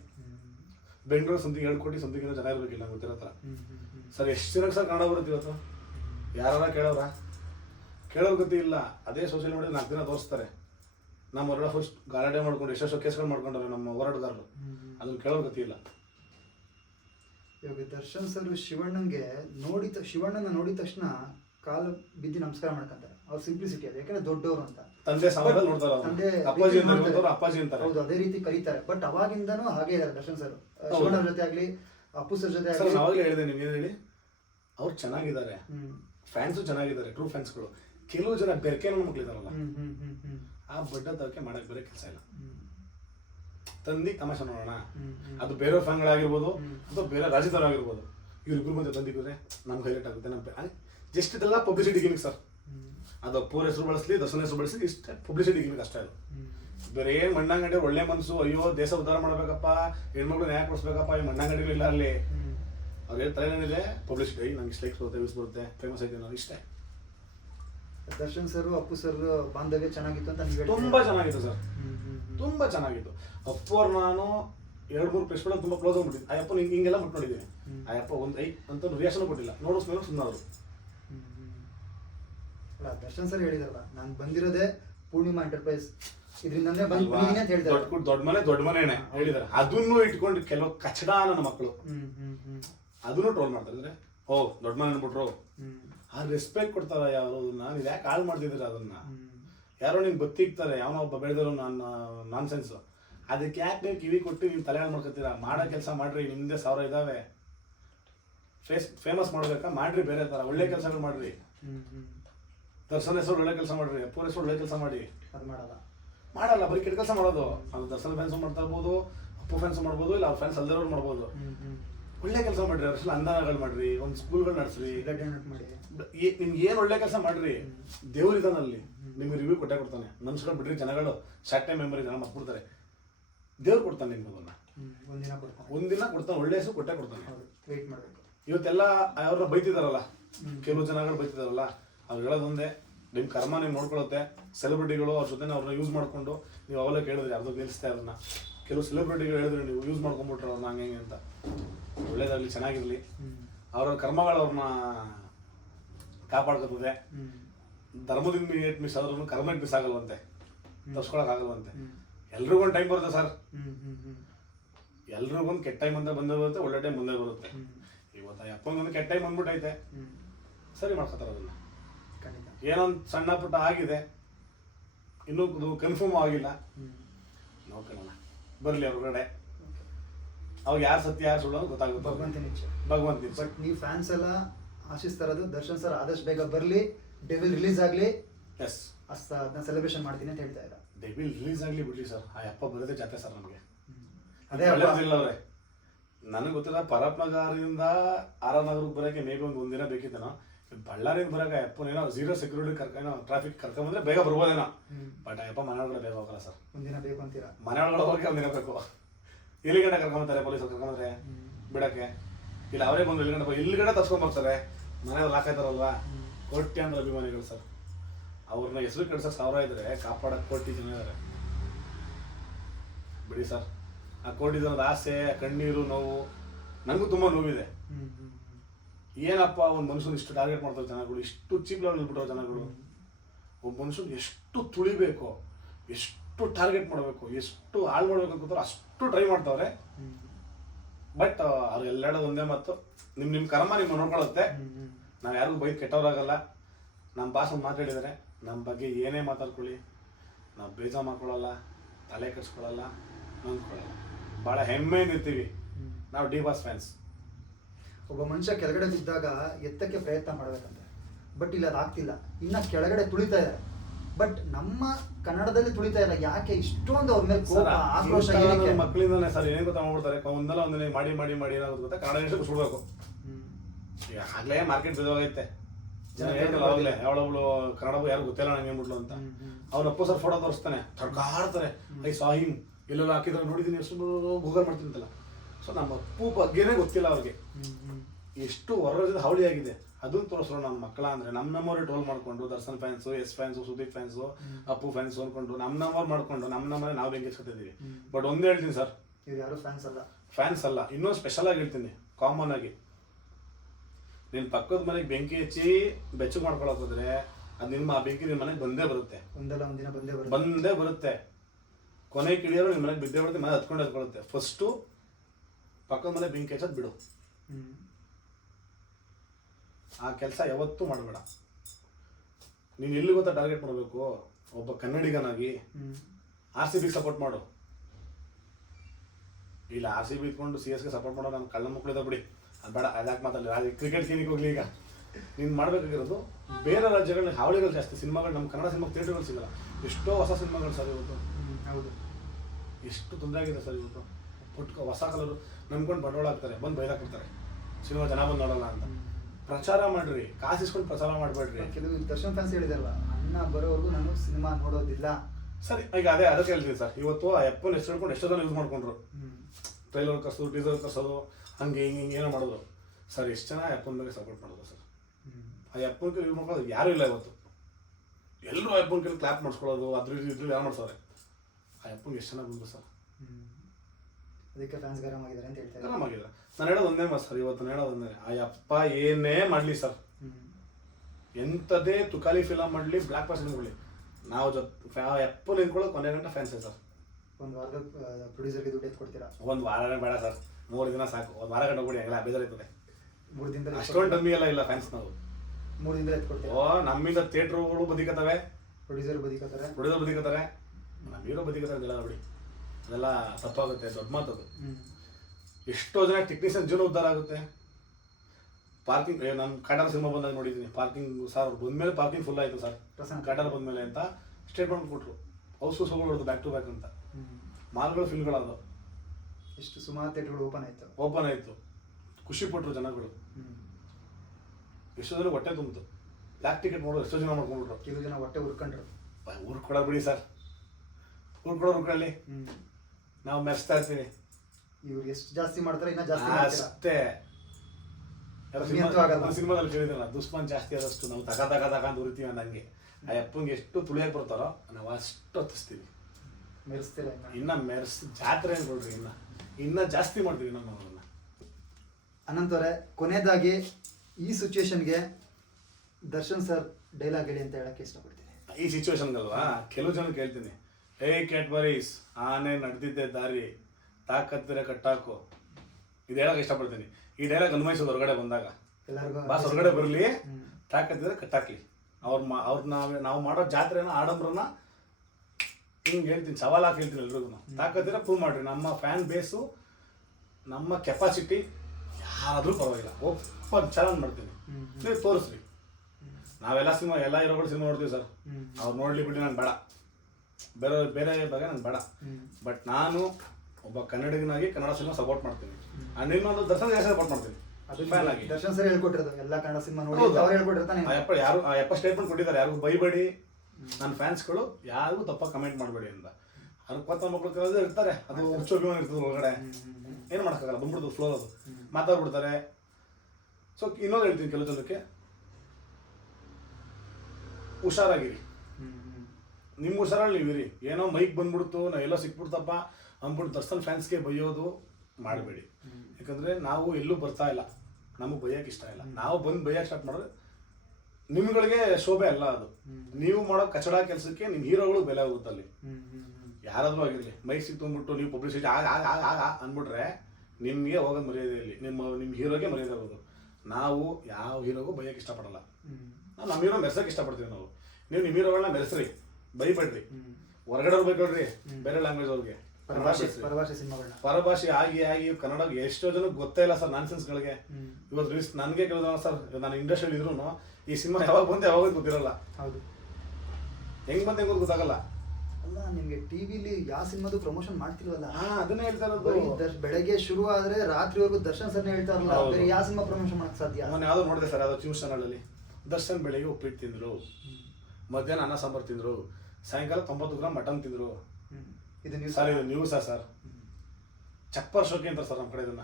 ಬೆಂಗಳೂರು ಸಂತಿಗೆ 2 ಕೋಟಿ ಸಂತಿಗೆ ಜನ ಇರಬೇಕಿಲ್ಲ ನಮ್ಗೆ ಗೊತ್ತಿರೋ ಥರ. ಸರ್ ಎಷ್ಟು ಜನಕ್ಕೆ ಸರ್ ಕನ್ನಡ ಬರುತ್ತೆ ಇವತ್ತು? ಯಾರ ಕೇಳೋರು ಗತಿ ಇಲ್ಲ. ಅದೇ ಸೋಷಿಯಲ್ ಮೀಡಿಯಾ 4 ದಿನ ತೋರಿಸ್ತಾರೆ. ನಮ್ಮ ಹೊರಡ ಫಸ್ಟ್ ಗಾಲಾಟೆ ಮಾಡ್ಕೊಂಡು ಎಷ್ಟೆಷ್ಟೋ ಕೇಸ್ಗಳು ಮಾಡ್ಕೊಂಡ್ರೆ ನಮ್ಮ ಹೋರಾಟಗಾರರು, ಅದನ್ನು ಕೇಳೋರು ಗತಿ ಇಲ್ಲ. ಇವಾಗ ದರ್ಶನ್ ಸರ್ ಶಿವಣ್ಣನ ನೋಡಿದ ತಕ್ಷಣ ಕಾಲು ಬಿದ್ದು ನಮಸ್ಕಾರ ಮಾಡ್ಕೊಂತಾರೆ. ಅವ್ರ ಸಿಂಪ್ಲಿಸಿಟಿ ಅದು, ಯಾಕಂದ್ರೆ ದೊಡ್ಡವರು ಅಂತ. ತಂದೆ ಸಾವಲ್ಲಿ ನೋಡ್ತಾರೆ ತಂದೆ ಅಪ್ಪಾಜಿ ಪ್ರೀತಿ ಮಾಡ್ತಾರೆ. ಅಂತಾರೆ, ಅಪ್ಪಾಜಿ ಅಂತಾರೆ. ಹೌದು, ಅದೇ ರೀತಿ ಕರೀತಾರೆ. ಬಟ್ ಅವಾಗಿಂದನೂ ಹಾಗೆ ಇದ್ದಾರೆ ದರ್ಶನ್ ಸರ್. ಶಿವಣ್ಣ ಅವ್ರ ಜೊತೆ ಆಗ್ಲಿ, ಅಪ್ಪು ಸರ್ ಜೊತೆ ಸರ್ ಆಗ್ಲಿ. ನಾವಾಗಲೇ ಹೇಳಿದೆ, ನೀವು ಏನು ಹೇಳಿ, ಅವ್ರು ಚೆನ್ನಾಗಿದ್ದಾರೆ, ಫ್ಯಾನ್ಸು ಚೆನ್ನಾಗಿದ್ದಾರೆ, ಟ್ರೂ ಫ್ಯಾನ್ಸ್ಗಳು. ಕೆಲವು ಜನ ಬೆರಕೆ ನನ್ನ ಮಕ್ಳಿದಾರಲ್ಲ, ಆ ಬಡ್ಡದಕ್ಕೆ ಮಾಡಕ್ ಬೇರೆ ಕೆಲಸ ಇಲ್ಲ. ತಂದಿ ತಮಾಷೆ ನೋಡೋಣ, ಅದು ಬೇರೆ ಫ್ಯಾನ್ಗಳಾಗಿರ್ಬೋದು ಅಥವಾ ಬೇರೆ ರಾಜ್ಯದವರಾಗಿರ್ಬೋದು, ಇವ್ರಿಬ್ರು ಮಧ್ಯೆ ತಂದಿದ್ರೆ ನಮ್ಗೆ ಹೈಲೈಟ್ ಆಗುತ್ತೆ. ನಮ್ಮ ಜಸ್ಟ್ ಇದೆಲ್ಲ ಪಬ್ಲಿಸಿಟಿ ಗಿಮಿಕ್ ಸರ್. ಅದು ಅಪ್ಪೂರ್ ಹೆಸರು ಬಳಸಲಿ, ದರ್ಶನ ಹೆಸರು ಬಳಸಲಿ, ಇಷ್ಟೇ ಪಬ್ಲಿಸಿಟಿ ಗಿಮಿಕ್ ಅಷ್ಟೇ. ಅದು ಬೇರೆ ಏನು ಮಣ್ಣಂಗಡಿ ಒಳ್ಳೆ ಮನಸ್ಸು, ಅಯ್ಯೋ ದೇಶ ಉದ್ಧಾರ ಮಾಡ್ಬೇಕಪ್ಪ, ಹೆಣ್ಮಕ್ಳು ನ್ಯಾಯ ಕೊಡಿಸ್ಬೇಕಪ್ಪ, ಈ ಮಣ್ಣಂಗಡಿಗಳಿಲ್ಲ ಅಲ್ಲಿ. ಅವ್ರು ಹೇಳ್ತಾರೆ ಏನಿದೆ, ಪಬ್ಲಿಸಿಟಿ, ನಂಗೆ ಇಷ್ಟ ಲೈಕ್ಸ್ ಬರುತ್ತೆ, ವ್ಯೂಸ್ ಬರುತ್ತೆ, ಫೇಮಸ್ ಆಯ್ತು ನಾನು ಇಷ್ಟೇ. ದರ್ಶನ್ ಸರ್ ಅಪ್ಪು ಸರ್ ಬಾಂಧವ್ಯ ಚೆನ್ನಾಗಿತ್ತು ಅಂತ ನೀವು ತುಂಬಾ ಚೆನ್ನಾಗಿತ್ತು ಸರ್, ತುಂಬಾ ಚೆನ್ನಾಗಿತ್ತು. ಅಪ್ಪು ಅವ್ರು ನಾನು 2-3 ಪ್ರೆಸ್ ತುಂಬಾ ಕ್ಲೋಸ್ ಆಗ್ಬಿಟ್ಟಿದ್ದೆ. ಆ ಅಪ್ಪ ಹಿಂಗೆಲ್ಲ ಬಿಟ್ಟು ನೋಡಿದ್ದೀನಿ. ಆ ಅಪ್ಪ ಒಂದು ಅಂತ ರಿಯಾಕ್ಷನ್ ಕೊಟ್ಟಿಲ್ಲ, ನೋಡಿಸ್ಮೇಲೆ ಸುಮ್ಮನೆ ಅವರು. ಅಲ್ಲ, ದರ್ಶನ್ ಸರ್ ಹೇಳಿದಾರಲ್ಲ, ನಾನು ಬಂದಿರೋದೇ ಪೂರ್ಣಿಮಾ ಎಂಟರ್ಪ್ರೈಸ್ ಇದರಿಂದನೇ ಬಂದಿದ್ದೀನಿ ಅಂತ ಹೇಳ್ತಾರೆ. ದೊಡ್ಡ ಮನೆನೇ ಹೇಳಿದಾರೆ. ಅದನ್ನು ಇಟ್ಕೊಂಡು ಕೆಲವು ಕಚಡ ನನ್ನ ಮಕ್ಕಳು ಅದನ್ನು ಟ್ರೋಲ್ ಮಾಡ್ತಾರೆ. ಅಂದ್ರೆ ಓ ದೊಡ್ಡ ಮನೆ ಅನ್ಬಿಟ್ರು, ಆ ರೆಸ್ಪೆಕ್ಟ್ ಕೊಡ್ತಾರ ಯಾರು, ನಾನು ಇದು ಯಾಕೆ ಹಾಳು ಮಾಡ್ತಿದ್ರೆ ಅದನ್ನ, ಯಾರೋ ನಿಂಗೆ ಬತ್ತಿಕ್ತಾರೆ, ಯಾವನೋ ಒಬ್ಬ ಬೆಳೆದ್ರು ನಾನ್ ಸೆನ್ಸ್, ಅದಕ್ಕೆ ಯಾಕೆ ನೀವು ಕಿವಿ ಕೊಟ್ಟು ನೀವು ತಲೆ ಹಾಳು ಮಾಡ್ಕೊತೀರಾ? ಮಾಡೋ ಕೆಲಸ ಮಾಡ್ರಿ, ನಿಮ್ದೇ 1000 ಇದಾವೆ. ಫೇಮಸ್ ಮಾಡ್ಬೇಕಾ ಮಾಡ್ರಿ, ಬೇರೆ ತರ ಒಳ್ಳೆ ಕೆಲಸಗಳು ಮಾಡ್ರಿ. ದರ್ಶನ್ ಹೆಸರು ಒಳ್ಳೆ ಕೆಲಸ ಮಾಡ್ರಿ, ಅಪ್ಪೂರ್ ಹೆಸರು ಒಳ್ಳೆ ಕೆಲಸ ಮಾಡಿ. ಅದು ಮಾಡಲ್ಲ, ಬರೀ ಕೆಟ್ಟ ಕೆಲಸ ಮಾಡೋದು. ಅದು ದರ್ಶನ್ ಫ್ಯಾನ್ಸ್ ಮಾಡ್ತಾ ಇರ್ಬೋದು, ಅಪ್ಪು ಫ್ಯಾನ್ಸ್ ಮಾಡ್ಬೋದು, ಇಲ್ಲ ಅವ್ರ ಫ್ಯಾನ್ಸ್ ಅಲ್ದಿರೋರು ಮಾಡ್ಬೋದು. ಒಳ್ಳೆ ಕೆಲಸ ಮಾಡ್ರಿ, ಅವ್ರ ಅಂದಾನಗಳು ಮಾಡ್ರಿ, ಒಂದು ಸ್ಕೂಲ್ಗಳು ನಡೆಸ್ರಿ, ಮಾಡಿ. ನಿಮ್ಗೆ ಏನು ಒಳ್ಳೆ ಕೆಲಸ ಮಾಡ್ರಿ. ದೇವ್ರ ಇದಾನಲ್ಲಿ ನಿಮ್ಗೆ ರಿವ್ಯೂ ಕೊಟ್ಟೆ ಕೊಡ್ತಾನೆ. ನಮ್ಸ್ಕೊಂಡು ಬಿಡ್ರಿ, ಜನಗಳು ಶಾರ್ಟ್ ಟೈಮ್ ಮೆಮೊರಿ ಜನ ಮರ್ತ್ಬಿಡ್ತಾರೆ. ದೇವ್ರು ಕೊಡ್ತಾನೆ ನಿಮ್ಗೆ ಅದನ್ನ, ಒಂದಿನ ಕೊಡ್ತಾನೆ, ಒಳ್ಳೆ ಹೆಸರು ಕೊಟ್ಟೆ ಕೊಡ್ತಾನೆ. ಇವತ್ತೆಲ್ಲ ಅವ್ರನ್ನ ಬೈತಿದಾರಲ್ಲ, ಕೆಲವು ಜನಗಳು ಬೈತಿದಾರಲ್ಲ, ಅವ್ರು ಹೇಳೋದೊಂದೇ, ನಿಮ್ಮ ಕರ್ಮ ನೀವು ನೋಡ್ಕೊಳುತ್ತೆ. ಸೆಲೆಬ್ರಿಟಿಗಳು ಅವ್ರ ಜೊತೆ ಅವ್ರನ್ನ ಯೂಸ್ ಮಾಡ್ಕೊಂಡು, ನೀವು ಅವೆಲ್ಲ ಕೇಳಿದ್ರಿ, ಅರ್ಧ ನಿಲ್ಲಿಸ್ತಾ ಅದನ್ನ. ಕೆಲವು ಸೆಲೆಬ್ರಿಟಿಗಳು ಹೇಳಿದ್ರು ನೀವು ಯೂಸ್ ಮಾಡ್ಕೊಂಡ್ಬಿಟ್ರೆ ಅವ್ರನ್ನ ಹಂಗೆ ಅಂತ. ಒಳ್ಳೇದಾಗಲಿ, ಚೆನ್ನಾಗಿರ್ಲಿ, ಅವ್ರ ಕರ್ಮಗಳು ಅವ್ರನ್ನ ಕಾಪಾಡ್ಕೊತದೆ. ಧರ್ಮದಿಂದ ಮಿಸ್ ಆದ್ರೂ ಕರ್ಮಕ್ಕೆ ಮಿಸ್ ಆಗಲ್ವಂತೆ, ತರ್ಸ್ಕೊಳಕ್ ಆಗಲ್ವಂತೆ. ಎಲ್ರಿಗೊಂದು ಟೈಮ್ ಬರುತ್ತೆ ಸರ್, ಎಲ್ರಿಗೊಂದು ಕೆಟ್ಟ ಟೈಮ್ ಅಂತ ಬಂದೇ ಬರುತ್ತೆ, ಒಳ್ಳೆ ಟೈಮ್ ಬಂದೇ ಬರುತ್ತೆ. ಇವತ್ತು ಅಪ್ಪಂಗೊಂದು ಕೆಟ್ಟ ಟೈಮ್ ಬಂದ್ಬಿಟ್ಟೈತೆ, ಸರಿ ಮಾಡ್ಕೊತಾರೆ ಅದನ್ನ. ಏನೊಂದು ಸಣ್ಣ ಪುಟ್ಟ ಆಗಿದೆ, ಇನ್ನೂ ಕನ್ಫರ್ಮ್ ಆಗಿಲ್ಲ, ನೋಡ್ಕೊಳ್ಳೋಣ, ಬರಲಿ ಹೊರಗಡೆ. ಅವಾಗ ಯಾರು ಸತ್ಯ ಯಾರು ಸುಳ್ಳು ಗೊತ್ತಾಗುತ್ತೆ, ಭಗವಂತ. ಬಟ್ ನೀವು ಫ್ಯಾನ್ಸ್ ಎಲ್ಲ ಆಶಿಸ್ತಾ ಇರೋದು ದರ್ಶನ್ ಸರ್ ಆದಷ್ಟು ಬೇಗ ಬರಲಿ, ಡೆವಿಲ್ ರಿಲೀಸ್ ಆಗಲಿ, ಎಸ್ ಅದನ್ನ ಸೆಲೆಬ್ರೇಷನ್ ಮಾಡ್ತೀನಿ ಅಂತ ಹೇಳ್ತಾ ಇದ್ದಾರೆ. ಡೆವಿಲ್ ರಿಲೀಸ್ ಆಗಲಿ ಬಿಡ್ಲಿ ಸರ್, ಆ ಅಪ್ಪ ಬರೋದೇ ಜಾತೆ ಸರ್ ನಮಗೆ. ಅದೇ ಇಲ್ಲ ಅವ್ರೆ, ನನಗೆ ಗೊತ್ತಿಲ್ಲ, ಪರಪ್ಪನಗಾರದಿಂದ ಆರ್ ನಗರಕ್ಕೆ ಬರೋಕ್ಕೆ ಮೇಬಿ ಒಂದಿನ ಬೇಕಿತ್ತೇನೋ. ಬಳ್ಳಾರಿಯಿಂದ ಬರೋಕೆ ಅಪ್ಪನೇನೋ 0 ಸೆಕ್ಯೂರಿಟಿ ಕರ್ಕೊಂಡೋ ಟ್ರಾಫಿಕ್ ಕರ್ಕೊಂಬಂದ್ರೆ ಬೇಗ ಬರ್ಬೋದೇನೋ. ಬಟ್ ಆ ಅಪ್ಪ ಮನೆ ಒಳಗಡೆ ಬೇಗ ಹೋಗಲ್ಲ ಸರ್. ಒಂದಿನ ಬೇಕು ಅಂತೀರಾ? ಮನೆ ಒಳಗಡೆ ಹೋಗಿ ಒಂದಿನ ಬೇಕು. ಎಲ್ಲಿಗಡೆ ಕರ್ಕೊಂಬರ್ತಾರೆ ಪೊಲೀಸರು, ಕರ್ಕೊಂಬಂದ್ರೆ ಬಿಡಕ್ಕೆ ಇಲ್ಲ, ಅವರೇ ಬಂದು ಇಲ್ಲಿಗಡೆ ತರ್ಸ್ಕೊಂಬರ್ತಾರೆ. ಮನೆಯವ್ರು ಹಾಕಾಯ್ತಾರಲ್ವಾ, ಕೋಟ್ಯಾಂತರ ಅಭಿಮಾನಿಗಳು ಸರ್. ಅವ್ರನ್ನ ಹೆಸರು ಕೆಡ್ಸೋಕೆ 1000 ಇದ್ರೆ ಕಾಪಾಡಕ್ಕೆ ಕೋಟಿ ಜನ ಇದ್ದಾರೆ. ಬಿಡಿ ಸರ್, ಆ ಕೋಟಿ ಜನದ ಆಸೆ, ಕಣ್ಣೀರು, ನೋವು ನನಗೂ ತುಂಬ ನೋವಿದೆ. ಏನಪ್ಪ ಒಂದು ಮನುಷ್ಯನ ಇಷ್ಟು ಟಾರ್ಗೆಟ್ ಮಾಡ್ತಾರೆ ಜನಗಳು, ಇಷ್ಟು ಚೀಪ್ ಲೆವೆಲ್ ಬಿಟ್ಟರು ಜನಗಳು. ಒಬ್ಬ ಮನುಷ್ಯನ ಎಷ್ಟು ತುಳಿಬೇಕು, ಎಷ್ಟು ಟಾರ್ಗೆಟ್ ಮಾಡಬೇಕು, ಎಷ್ಟು ಹಾಳು ಮಾಡ್ಬೇಕು ಅನ್ಕೋತಾರೆ, ಅಷ್ಟು ಟ್ರೈ ಮಾಡ್ತಾವ್ರೆ. ಬಟ್ ಅವ್ರಿಗೆಲ್ಲ ಒಂದೇ ಮಾತು, ನಿಮ್ಮ ಕರ್ಮ ನಿಮ್ಮ ನೋಡ್ಕೊಳ್ಳುತ್ತೆ. ನಾವು ಯಾರಿಗೂ ಬೈದು ಕೆಟ್ಟವ್ರಾಗಲ್ಲ. ನಮ್ಮ ಬಾಸ್ ಒಂದು ಮಾತಾಡಿದ್ದಾರೆ, ನಮ್ಮ ಬಗ್ಗೆ ಏನೇ ಮಾತಾಡ್ಕೊಳ್ಳಿ, ನಾವು ಬೇಜಾರು ಮಾಡ್ಕೊಳ್ಳಲ್ಲ, ತಲೆ ಕೆಡಿಸ್ಕೊಳ್ಳಲ್ಲ, ನೊಂದ್ಕೊಳ್ಳಲ್ಲ, ಭಾಳ ಹೆಮ್ಮೆಯಿಂದ ಇರ್ತೀವಿ ನಾವು ಡಿ ಬಾಸ್ ಫ್ಯಾನ್ಸ್. ಒಬ್ಬ ಮನುಷ್ಯ ಕೆಳಗಡೆ ಬಿದ್ದಾಗ ಎತ್ತಕ್ಕೆ ಪ್ರಯತ್ನ ಮಾಡಬೇಕಂತೆ, ಬಟ್ ಇಲ್ಲಿ ಅದಾಗ್ತಿಲ್ಲ. ಇನ್ನ ಕೆಳಗಡೆ ತುಳಿತಾ ಇದ್ದಾರೆ, ಬಟ್ ನಮ್ಮ ಕನ್ನಡದಲ್ಲಿ ತುಳಿತಾ ಇಲ್ಲ. ಯಾಕೆ ಇಷ್ಟೊಂದು ಅವ್ರ ಮೇಲೆ ಕೋಪ, ಆಕ್ರೋಶ? ಮಕ್ಕಳಿಂದಾನೆ ಸರ್ ಏನೇ ಗೊತ್ತಾ ಮಾಡ್ಬಿಡ್ತಾರೆ, ಒಂದಲ್ಲ ಒಂದಿನ ಮಾಡಿ ಮಾಡಿ ಮಾಡಿ ಏನಾಗುತ್ತೆ ಗೊತ್ತಾ, ಕನ್ನಡ ಇಂಡಸ್ಟ್ರಿ ಸುಡ್ಬೇಕು. ಆಗ್ಲೇ ಮಾರ್ಕೆಟ್ ಬಿದ್ದೋಗೈತೆ, ಜನ ಹೇಳ್ತಲ್ಲ ಅವಾಗಲೇ, ಯಾವಳೊಬ್ಳು ಕನ್ನಡ ಯಾರು ಗೊತ್ತಿಲ್ಲ ನಂಗೆ ಏನ್ಬಿಟ್ಲು ಅಂತ. ಅವ್ನ ಅಪ್ಪು ಸರ್ ಫೋಟೋ ತೋರಿಸ್ತಾನೆ, ತಡ್ಕಾಡ್ತಾರೆ, ಐ ಸಾಹಿಮ್ ಎಲ್ಲೆಲ್ಲ ಹಾಕಿದ್ರೆ ನೋಡಿದ್ದೀನಿ, ಎಷ್ಟು ಗೂಗಲ್ ಮಾಡ್ತಿಂತಲ್ಲ. ಸೊ ನಮ್ಮ ಅಪ್ಪು ಬಗ್ಗೆನೇ ಗೊತ್ತಿಲ್ಲ ಅವ್ರಿಗೆ, ಎಷ್ಟು ಹೊರಜದ ಹಾವಳಿ ಆಗಿದೆ. ಅದನ್ನು ತೋರಿಸೋಣ ನಮ್ಮ ಮಕ್ಕಳ ಅಂದ್ರೆ. ನಮ್ಮ ಮೆಮೊರಿ ಟ್ರೋಲ್ ಮಾಡ್ಕೊಂಡು ದರ್ಶನ್ ಫ್ಯಾನ್ಸು, ಎಸ್ fans, Sudeep fans, Appu fans ಅನ್ಕೊಂಡು ನಮ್ಮ ನಂಬರ್ ಮಾಡ್ಕೊಂಡು ನಮ್ಮ ನಮ್ಮನೆ ನಾವು ಬೆಂಕಿಸ್ಕೊತಿದ್ದೀವಿ. ಬಟ್ ಒಂದೇ ಹೇಳ್ತೀನಿ ಸರ್, ಯಾರು ಫ್ಯಾನ್ಸ್ ಅಲ್ಲ, ಫ್ಯಾನ್ಸ್ ಅಲ್ಲ. ಇನ್ನೂ ಸ್ಪೆಷಲ್ ಆಗಿ ಹೇಳ್ತೀನಿ, ಕಾಮನ್ ಆಗಿ, ನಿನ್ನ ಪಕ್ಕದ ಮನೆಗೆ ಬೆಂಕಿ ಹಚ್ಚಿ ಬೆಚ್ಚಗೆ ಮಾಡ್ಕೊಳಕ್ ಹೋದ್ರೆ ಅದು ನಿಮ್ಮ ಆ ಬೆಂಕಿ ನಿಮ್ಮ ಮನೆಗೆ ಬಂದೇ ಬರುತ್ತೆ, ಒಂದಲ್ಲ ಒಂದಿನ ಬಂದೇ ಬರುತ್ತೆ. ಕೊನೆ ಕಿಡಿಯೋರು ನಿಮ್ಮ ಮನೆಗೆ ಬಿದ್ದೇ ಬರುತ್ತೆ, ಮನೆ ಹತ್ಕೊಂಡು ಹತ್ಕೊಳ್ಳುತ್ತೆ. ಫಸ್ಟು ಪಕ್ಕದ ಮನೆ ಬೆಂಕಿ ಹಚ್ಚೋದು ಬಿಡು, ಆ ಕೆಲಸ ಯಾವತ್ತೂ ಮಾಡಬೇಡ. ನೀನು ಎಲ್ಲಿ ಗೊತ್ತಾ ಟಾರ್ಗೆಟ್ ಮಾಡಬೇಕು, ಒಬ್ಬ ಕನ್ನಡಿಗನಾಗಿ RCB ಸಪೋರ್ಟ್ ಮಾಡು. ಇಲ್ಲ RCB ಇಟ್ಕೊಂಡು CSK ಸಪೋರ್ಟ್ ಮಾಡೋ ನಾನು ಕಳ್ಳ ಮಕ್ಕಳಿದ ಬಿಡಿ, ಅದು ಬೇಡ, ಅದಕ್ಕೆ ಮಾತಾಡಲಿ. ಕ್ರಿಕೆಟ್ ಕ್ಲಿನಿಕ್ ಹೋಗ್ಲಿ. ಈಗ ನೀನು ಮಾಡಬೇಕಾಗಿರೋದು ಬೇರೆ ರಾಜ್ಯಗಳಲ್ಲಿ ಹಾವಳಿಗಳು ಜಾಸ್ತಿ, ಸಿನಿಮಾಗಳು ನಮ್ಮ ಕನ್ನಡ ಸಿನಿಮಾ ಥಿಯೇಟರ್ಗಳು ಸಿಗಲ್ಲ. ಎಷ್ಟೋ ಹೊಸ ಸಿನಿಮಾಗಳು ಸರ್ ಇವತ್ತು. ಹೌದು, ಎಷ್ಟು ತೊಂದರೆ ಆಗಿದೆ ಸರ್ ಇವತ್ತು. ಹೊಸ ಕಲರು ನಂಬ್ಕೊಂಡು ಬಂಡವಾಳ ಹಾಕ್ತಾರೆ, ಬಂದು ಬೈದಾಕ್ಬಿಡ್ತಾರೆ ಸಿನಿಮಾ ಜನ ಬಂದು ನೋಡಲ್ಲ ಅಂತ. ಪ್ರಚಾರ ಮಾಡ್ರಿ, ಕಾಸು ಇಸ್ಕೊಂಡು ಪ್ರಚಾರ ಮಾಡಬೇಡ್ರಿ. ಕೆಲವು ದರ್ಶನ್ ಫ್ಯಾನ್ಸ್ ಹೇಳಿದಾರಲ್ಲ, ಅಣ್ಣ ಬರೋವರೆಗೂ ನಾನು ಸಿನಿಮಾ ನೋಡೋದಿಲ್ಲ. ಸರಿ, ಈಗ ಅದಕ್ಕೆ ಹೇಳ್ತೀನಿ ಸರ್. ಇವತ್ತು ಆ ಅಪ್ಪನ ಹೆಸರು ಹೇಳ್ಕೊಂಡು ಎಷ್ಟೋ ಜನ ಯೂಸ್ ಮಾಡ್ಕೊಂಡ್ರು. ಟ್ರೈಲರ್ ಕರ್ಸೋದು, ಟೀಸರ್ ಕರ್ಸೋದು, ಹಂಗೆ ಹಿಂಗೆ ಏನೋ ಮಾಡೋದು. ಸರ್ ಎಷ್ಟು ಜನ ಅಪ್ಪನ ಬಗ್ಗೆ ಸಪೋರ್ಟ್ ಮಾಡೋದು ಸರ್. ಆ ಅಪ್ಪನ ಯೂಸ್ ಮಾಡ್ಕೊಳ್ಳೋದು ಯಾರೂ ಇಲ್ಲ ಇವತ್ತು. ಎಲ್ಲರೂ ಅಪ್ಪನ ಕೈಲಿ ಕ್ಲಾಪ್ ಮಾಡಿಸ್ಕೊಳ್ಳೋದು, ಇದ್ರ ಯಾವ ಮಾಡ್ತಾರೆ. ಆ ಅಪ್ಪನಿಗೆ ಎಷ್ಟು ಜನ ಬಂದು ಸರ್. ಅದಕ್ಕೆ ಫ್ಯಾನ್ಸ್ ಗರಂ ಆಗಿದ್ದಾರೆ ಅಂತ ಹೇಳ್ತಾರೆ. ಗರಂ ಆಗಿದ್ದಾರೆ. ನಾನು ಹೇಳೋದು ಒಂದೇ ಮಾತು ಸರ್, ಇವತ್ತು ಹೇಳೋದು ಒಂದೇ, ಆ ಅಪ್ಪ ಏನೇ ಮಾಡಲಿ ಸರ್, ಎಂಥದೇ ತುಕಾಲಿ ಫಿಲಮ್ ಮಾಡಲಿ, ಬ್ಲ್ಯಾಕ್ ಪಾಸ್ ಮಾಡಲಿ, ನಾವು ಅಪ್ಪ ನಿಂತ್ಕೊಳ್ಳೋದು ಕೊನೆ ಗಂಟೆ ಫ್ಯಾನ್ಸೇ ಸರ್. ಒಂದು ವಾರದ ಪ್ರೊಡ್ಯೂಸರ್ಗೆ ದುಡ್ಡು ಎತ್ಕೊಡ್ತೀರಾ? ಒಂದು ವಾರನೇ ಬೇಡ ಸರ್, 3 ದಿನ ಸಾಕು. ಒಂದು ವಾರ ಗಂಟೆ ಕೊಡಿ, ಎಲ್ಲ ಬೇಜಾರಾಯ್ತದೆ. 3 ದಿನದಲ್ಲಿ ಅಷ್ಟೊಂದು ಡಮ್ಮಿ ಎಲ್ಲ ಇಲ್ಲ ಫ್ಯಾನ್ಸ್ ನಾವು. 3 ದಿನದಲ್ಲಿ ಎತ್ಕೊಡ್ತೀರಾ? ನಮ್ಮಿಂದ ಥಿಯೇಟ್ರುಗಳು ಬದಿಕತ್ತವೆ, ಪ್ರೊಡ್ಯೂಸರ್ ಬದಿಕತ್ತಾರೆ, ನಮ್ಮ ಹೀರೋ ಬದಿಕತ್ತಾರೆ. ಇಲ್ಲ ಬಿಡಿ, ಅದೆಲ್ಲ ತಪ್ಪಾಗುತ್ತೆ, ದೊಡ್ಡ ಮಾತದು. ಎಷ್ಟೋ ಜನ ಟೆಕ್ನಿಷಿಯನ್ ಜೀವನ ಉದ್ಧಾರ ಆಗುತ್ತೆ. ಪಾರ್ಕಿಂಗ್, ನಾನು ಕಾಟಾರ ಸಿನಿಮಾ ಬಂದಾಗ ನೋಡಿದ್ದೀನಿ, ಪಾರ್ಕಿಂಗ್ ಸರ್ ಬಂದಮೇಲೆ ಪಾರ್ಕಿಂಗ್ ಫುಲ್ ಆಯಿತು ಸರ್, ಕಾಟಾರ ಬಂದಮೇಲೆ ಅಂತ ಸ್ಟೇಟ್ಮೆಂಟ್ ಕೊಟ್ಟರು. ಹೌಸ್ ಹೊಡೆದು ಬ್ಯಾಕ್ ಟು ಬ್ಯಾಕ್ ಅಂತ. ಮಾಲ್ಗಳು ಫಿಲ್ಗಳಾದವು, ಎಷ್ಟು ಸುಮಾರು ಥಿಯೇಟರ್ಗಳು ಓಪನ್ ಆಯಿತು. ಖುಷಿ ಪಟ್ಟರು ಜನಗಳು. ಎಷ್ಟೋ ಜನ ಹೊಟ್ಟೆ ತುಂಬಿತು. ಬ್ಲ್ಯಾಕ್ ಟಿಕೆಟ್ ಮಾಡೋದು ಎಷ್ಟೋ ಜನ ಮಾಡ್ಕೊಂಡ್ಬಿಟ್ರು. ಕೆಲವು ಜನ ಹೊಟ್ಟೆ ಹುರ್ಕೊಂಡ್ರು. ಹುರ್ಕೊಡೋದು ಬಿಡಿ ಸರ್, ಹುರ್ಕೊಳ್ಳಿ, ನಾವು ಮೆರೆಸ್ತಾ ಇರ್ತೀವಿ. ಇವ್ರು ಎಷ್ಟು ಜಾಸ್ತಿ ಮಾಡ್ತಾರೆ, ಇನ್ನ ಜಾಸ್ತಿ ಅಷ್ಟೇ. ಸಿನಿಮಾದಲ್ಲಿ ಕೇಳಿದ್ರಲ್ಲ, ದುಶ್ಮನ್ ಜಾಸ್ತಿ ಆದಷ್ಟು ನಾವು ತಗ ಅಂತ ಉರಿತೀವಿ ಅಂದಂಗೆ. ಆ ಅಪ್ಪಂಗೆ ಎಷ್ಟು ತುಳಿಯಕ್ಕೆ ಬರ್ತಾರೋ ನಾವು ಅಷ್ಟು ಹತ್ತಿಸ್ತೀವಿ, ಮೆರೆಸ್ತಿಲ್ಲ. ಇನ್ನ ಜಾತ್ರೆ ಅನ್ಕೊಳ್ರಿ, ಇನ್ನ ಜಾಸ್ತಿ ಮಾಡ್ತೀವಿ ನಮ್ಮ ಅವ್ರನ್ನ. ಅನಂತವ್ರೆ, ಕೊನೆಯದಾಗಿ ಈ ಸಿಚುವೇಶನ್ಗೆ ದರ್ಶನ್ ಸರ್ ಡೈಲಾಗ್ ಹೇಳಿ ಅಂತ ಹೇಳಕ್ಕೆ ಇಷ್ಟಪಡ್ತೀನಿ. ಈ ಸಿಚುವೇಶನ್ಗಲ್ವಾ, ಕೆಲವು ಜನ ಕೇಳ್ತೀನಿ, ಹೇ ಕ್ಯಾಟ್ಬರೀಸ್, ಆನೆ ನಡೆದಿದ್ದೆ ದಾರಿ, ತಾಕತ್ತಿರ ಕಟ್ಟಾಕು, ಇದು ಹೇಳಕ್ಕೆ ಇಷ್ಟಪಡ್ತೀನಿ. ಈ ಡೈಲಾಗ್ ಅನ್ವಯಿಸೋದು ಹೊರಗಡೆ ಬಂದಾಗ, ಬಾಸ್ ಹೊರಗಡೆ ಬರಲಿ, ತಾಕತ್ತಿದ್ರೆ ಕಟ್ಟಾಕ್ಲಿ. ನಾವು ಮಾಡೋ ಜಾತ್ರೆನ, ಆಡಂಬ್ರನ್ನ ಹಿಂಗೆ ಹೇಳ್ತೀನಿ, ಸವಾಲಾಗಿ ಹೇಳ್ತೀನಿ ಎಲ್ರಿಗೂ. ತಾಕತ್ತಿರ ಪ್ರೂವ್ ಮಾಡ್ರಿ. ನಮ್ಮ ಫ್ಯಾನ್ ಬೇಸು, ನಮ್ಮ ಕೆಪಾಸಿಟಿ ಯಾರಾದರೂ ಪರವಾಗಿಲ್ಲ, ಓಪನ್ ಚಾಲೆಂಜ್ ಮಾಡ್ತೀನಿ, ನೀವು ತೋರಿಸ್ರಿ. ನಾವೆಲ್ಲ ಎಲ್ಲ ಹೀರೋಗಳು ಸಿನಿಮಾ ನೋಡ್ತೀವಿ ಸರ್, ಅವ್ರು ನೋಡ್ಲಿ ಬಿಡಿ, ನಾನು ಬೇಡ, ಬೇರೆ ಬಗ್ಗೆ ನಂಗೆ ಬೇಡ. ಬಟ್ ನಾನು ಒಬ್ಬ ಕನ್ನಡಿಗನಾಗಿ ಕನ್ನಡ ಸಿನಿಮಾ ಸಪೋರ್ಟ್ ಮಾಡ್ತೀನಿ. ಅಂಡ್ ಇನ್ನೊಂದು ದರ್ಶನ್ ಸಪೋರ್ಟ್ ಮಾಡ್ತೀನಿ. ಫ್ಯಾನ್ ಆಗಿ ದರ್ಶನ್ ಸರ್ ಹೇಳ್ಕೊಟ್ಟಿರೋದು ಎಲ್ಲ ಕನ್ನಡ ಸಿನಿಮಾ ನೋಡಿ ಅವ್ರು ಹೇಳ್ಕೊಟ್ಟಿರ್ತಾನೆ. ಆ ಅಪ್ಪ ಸ್ಟೇಟ್ಮೆಂಟ್ ಕೊಟ್ಟಿದ್ದಾರೆ, ಯಾರಿಗೂ ಬೈಬೇಡಿ, ನನ್ನ ಫ್ಯಾನ್ಸ್ಗಳು ಯಾರಿಗೂ ತಪ್ಪ ಕಮೆಂಟ್ ಮಾಡಬೇಡಿ ಅಂತ. ಅದಕ್ಕೆ ಕೊತ್ತ ಮಕ್ಕಳು ಕೆಲವು ಇರ್ತಾರೆ, ಅದು ಹುಚ್ಚೋಭಿಮಾನ ಇರ್ತದೆ ಒಳಗಡೆ, ಏನು ಮಾಡೋಕ್ಕಾಗಲ್ಲ, ಬಂದ್ಬಿಡ್ತು ಫ್ಲೋ, ಅದು ಮಾತಾಡ್ಬಿಡ್ತಾರೆ. ಸೊ ಇನ್ನೊಂದು ಹೇಳ್ತೀನಿ, ಕೆಲವು ಜನಕ್ಕೆ ಹುಷಾರಾಗಿರಿ. ನಿಮ್ಮ ಹುಷಾರಲ್ಲಿ ನೀವಿರಿ. ಏನೋ ಮೈಕ್ ಬಂದ್ಬಿಡ್ತು, ನಾವೆಲ್ಲೋ ಸಿಕ್ಬಿಡ್ತಪ್ಪ ಅಂದ್ಬಿಟ್ಟು ದರ್ಶನ್ ಫ್ಯಾನ್ಸ್ಗೆ ಬೈಯೋದು ಮಾಡಬೇಡಿ. ಯಾಕಂದರೆ ನಾವು ಎಲ್ಲೂ ಬರ್ತಾ ಇಲ್ಲ, ನಮಗೆ ಬೈಯೋಕೆ ಇಷ್ಟ ಇಲ್ಲ. ನಾವು ಬಂದು ಬೈಯೋಕೆ ಸ್ಟಾರ್ಟ್ ಮಾಡಿದ್ರೆ ನಿಮ್ಗಳಿಗೆ ಶೋಭೆ ಅಲ್ಲ ಅದು. ನೀವು ಮಾಡೋ ಕಚಡ ಕೆಲಸಕ್ಕೆ ನಿಮ್ಮ ಹೀರೋಗಳು ಬೆಲೆ ಹೋಗುತ್ತಲ್ಲಿ. ಯಾರಾದರೂ ಆಗಿರಲಿ, ಮೈಕ್ ಸಿಕ್ತಂದ್ಬಿಟ್ಟು ನೀವು ಪಬ್ಲಿಸಿಟಿ ಅಂದ್ಬಿಟ್ರೆ ನಿಮಗೆ ಹೋಗೋದು ಮರ್ಯಾದೆ ಇಲ್ಲಿ, ನಿಮ್ಮ ಹೀರೋಗೆ ಮರ್ಯಾದೆ ಹೋಗೋದು. ನಾವು ಯಾವ ಹೀರೋಗೂ ಬೈಯೋಕೆ ಇಷ್ಟಪಡಲ್ಲ. ನಾವು ನಮ್ಮ ಹೀರೋ ಮೆರೆಸೋಕೆ ಇಷ್ಟಪಡ್ತೀವಿ. ನೀವು ನಿಮ್ಮ ಹೀರೋಗಳನ್ನ ಮೆರೆಸ್ರಿ, ಬೈಬೇಡ್ರಿ. ಹೊರಗಡೆ ಬೇಕಲ್ರಿ, ಬೇರೆ ಲ್ಯಾಂಗ್ವೇಜ್ ಅವ್ರಿಗೆ ಪರಭಾಷೆ ಆಗಿ ಕನ್ನಡ ಎಷ್ಟೋ ಜನಕ್ಕೆ ಗೊತ್ತೇ ಇಲ್ಲ ಸರ್, ನಾನ್ಸೆನ್ಸ್ಗಳಿಗೆ. ಇವತ್ತು ನನಗೆ ಕೆಲವು ಜನ ಸರ್, ನಾನು ಇಂಡಸ್ಟ್ರಿಯಲ್ಲಿ ಇದ್ರು ಈ ಸಿನಿಮಾ ಯಾವಾಗ ಬಂದು ಯಾವಾಗ ಗೊತ್ತಿರಲ್ಲ. ಹೌದು, ಹೆಂಗ್ ಬಂದು ಹೆಂಗ್ ಗೊತ್ತಾಗಲ್ಲ. ಅಲ್ಲ, ನಿಮ್ಗೆ ಟಿವಿಲಿ ಯಾವ ಸಿನಿಮಾದು ಪ್ರಮೋಷನ್ ಮಾಡ್ತಿಲ್ವಲ್ಲ, ಅದನ್ನೇ ಹೇಳ್ತಾ ಇರೋದು. ಬೆಳಗ್ಗೆ ಶುರು ಆದ್ರೆ ರಾತ್ರಿವರೆಗೂ ದರ್ಶನ್ ಸರ್ನೇ ಹೇಳ್ತಾರಲ್ಲ, ಬೇರೆ ಯಾವ ಸಿನಿಮಾ ಪ್ರಮೋಷನ್ ಮಾಡಕ್ ಸಾಧ್ಯ? ನಾನು ಯಾವ್ದು ನೋಡಿದೆ ಸರ್, ಯಾವ್ದೋ ನ್ಯೂಸ್ ಚಾನಲ್ ಅಲ್ಲಿ ದರ್ಶನ್ ಬೆಳಿಗ್ಗೆ ಉಪ್ಪಿಟ್ಟು ತಿಂದ್ರು, ಮಧ್ಯಾಹ್ನ ಅನ್ನ ಸಾಂಬಾರು ತಿಂದ್ರು, ಸಾಯಂಕಾಲ 90 ಗ್ರಾಮ್ ಮಟನ್ ತಿಂದ್ರು. ಇದು ನ್ಯೂಸ್ ಸರ್, ಇದು ನ್ಯೂಸಾ ಸರ್? ಚಪ್ಪರ್ ಶೋಕಿ ಅಂತಾರೆ ಸರ್ ನಮ್ಮ ಕಡೆ. ಇದನ್ನ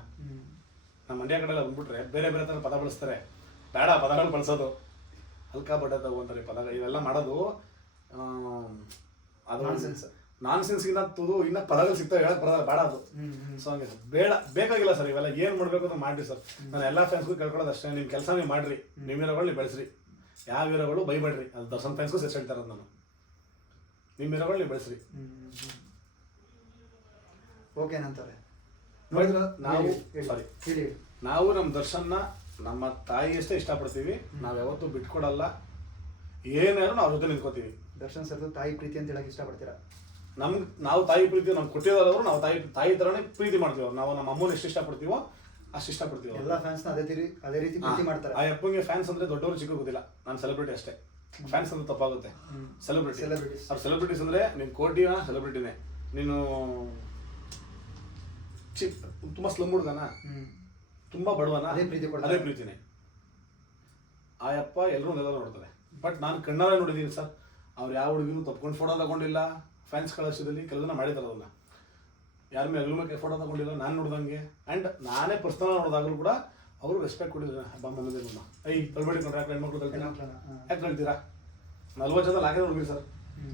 ನಮ್ಮ ಮಂಡ್ಯ ಕಡೆ ಎಲ್ಲ ಬಂದ್ಬಿಟ್ರೆ ಬೇರೆ ಬೇರೆ ಥರ ಪದ ಬಳಸ್ತಾರೆ. ಬೇಡ ಪದಗಳು ಬಳಸೋದು, ಹಲ್ಕಾ ಬಡ್ಡ ತಗೊಂತಾರೆ ಪದಗಳು, ಇವೆಲ್ಲ ಮಾಡೋದು ಅದು ನಾನ್ಸೆನ್ಸ್ಗಿಂತ ಇನ್ನ ಪದಗಳು ಸಿಗ್ತವೆ, ಹೇಳಕ್ ಬರೋದು ಬೇಡ ಅದು. ಸೊ ಹಂಗೆ ಬೇಡ, ಬೇಕಾಗಿಲ್ಲ ಸರ್ ಇವೆಲ್ಲ. ಏನು ಮಾಡಬೇಕು ಅಂತ ಮಾಡ್ರಿ ಸರ್. ನಾನು ಎಲ್ಲ ಫ್ಯಾನ್ಸ್ಗೂ ಕೇಳ್ಕೊಳ್ಳೋದು ಅಷ್ಟೇ, ನಿಮ್ಮ ಕೆಲಸ ನೀವು ಮಾಡ್ರಿ, ನಿಮ್ಮ ಹೀರೋಗಳು ನೀವು ಬೆಳೆಸ್ರಿ, ಯಾವ ಹೀರೋಗಳು ಬೈಬೇಡ್ರಿ. ಅದು ದರ್ಶನ್ ಫ್ಯಾನ್ಸ್ಗೂ ಸೆಟ್ ಹೇಳ್ತಾ ಇರೋದು ನಾನು, ನಿಮ್ಮ ಹೀರೋಗಳು ನೀವು ಬೆಳೆಸ್ರಿ. ಓಕೆನಂತಾರೆ. ನಾವು ನಮ್ಮ ದರ್ಶನ್ನ ನಮ್ಮ ತಾಯಿಯಷ್ಟೇ ಇಷ್ಟಪಡ್ತೀವಿ. ನಾವು ಯಾವತ್ತೂ ಬಿಟ್ಕೊಡಲ್ಲ. ಏನಾದ್ರು ನಾವು ಜೊತೆ ನಿಂತ್ಕೋತೀವಿ. ದರ್ಶನ್ ಸರ್ದು ತಾಯಿ ಪ್ರೀತಿ ಅಂತ ಹೇಳಕ್ ಇಷ್ಟಪಡ್ತೀರಾ? ನಾವು ತಾಯಿ ಪ್ರೀತಿ ನಮ್ಗೆ ಕೊಟ್ಟಿರೋರು ನಾವು ತಾಯಿ ಥರನೇ ಪ್ರೀತಿ ಮಾಡ್ತೀವಿ. ನಾವು ನಮ್ಮ ಅಮ್ಮನ ಎಷ್ಟು ಇಷ್ಟಪಡ್ತೀವೋ ಅಷ್ಟು ಇಷ್ಟಪಡ್ತೀವಿ. ಎಲ್ಲ ಫ್ಯಾನ್ಸ್ ಅದೇ ರೀತಿ ಪ್ರೀತಿ ಮಾಡ್ತಾರೆ. ಆ ಅಪ್ಪಂಗೆ ಫ್ಯಾನ್ಸ್ ಅಂದ್ರೆ ದೊಡ್ಡವರು ಚಿಕ್ಕ ಗೊತ್ತಿಲ್ಲ, ನಾನು ಸೆಲೆಬ್ರಿಟಿ ಅಷ್ಟೇ. ಫ್ಯಾನ್ಸ್ ಅಂದ್ರೆ ತಪ್ಪಾಗುತ್ತೆ. ಸೆಲೆಬ್ರಿಟೀಸ್ ಅವ್ರು ಸೆಲೆಬ್ರಿಟೀಸ್ ಅಂದ್ರೆ ನೀನು ಕೋಟಿನ ಸೆಲೆಬ್ರಿಟಿನೇ, ನೀನು ತುಂಬಾ ಸ್ಲಮ್ ಹುಡುಗನ, ತುಂಬಾ ಬಡವನ, ಅದೇ ಪ್ರೀತಿನೇ. ಆ ಅಪ್ಪ ಎಲ್ಲರೂ ನೋಡ್ತಾರೆ. ಬಟ್ ನಾನು ಕಣ್ಣಾರೆ ನೋಡಿದ್ದೀನಿ ಸರ್, ಅವ್ರು ಯಾವ ಹುಡುಗಿನೂ ತಪ್ಕೊಂಡು ಫೋಟೋ ತಗೊಂಡಿಲ್ಲ. ಫ್ಯಾನ್ಸ್ ಕಳಿಸಿದಲ್ಲಿ ಕೆಲವನ್ನ ಮಾಡಿದಾರೆ ಅದನ್ನ, ಯಾರ ಮೇಲೆ ಫೋಟೋ ತಗೊಂಡಿಲ್ಲ ನಾನು ನೋಡ್ದಂಗೆ. ಆ್ಯಂಡ್ ನಾನೇ ಪರ್ಸನಲ್ ನೋಡಿದಾಗಲೂ ಕೂಡ ಅವರು ರೆಸ್ಪೆಕ್ಟ್ ಕೊಟ್ಟಿದ್ದಾರೆ. ಹಬ್ಬ ಮಮ್ಮದಿಲ್ಲ ತಳ್ಬೇಡಿ ಕೊಂಡ್ರೆ ಯಾಕೆ ಹೆಣ್ಮಕ್ಳು ಕಲ್ತೀರಾ, ಯಾಕೆ ಕಲ್ತೀರಾ? 40 ಜನ ಹಾಕಿದ್ರೆ ನೋಡಿದ್ವಿ ಸರ್,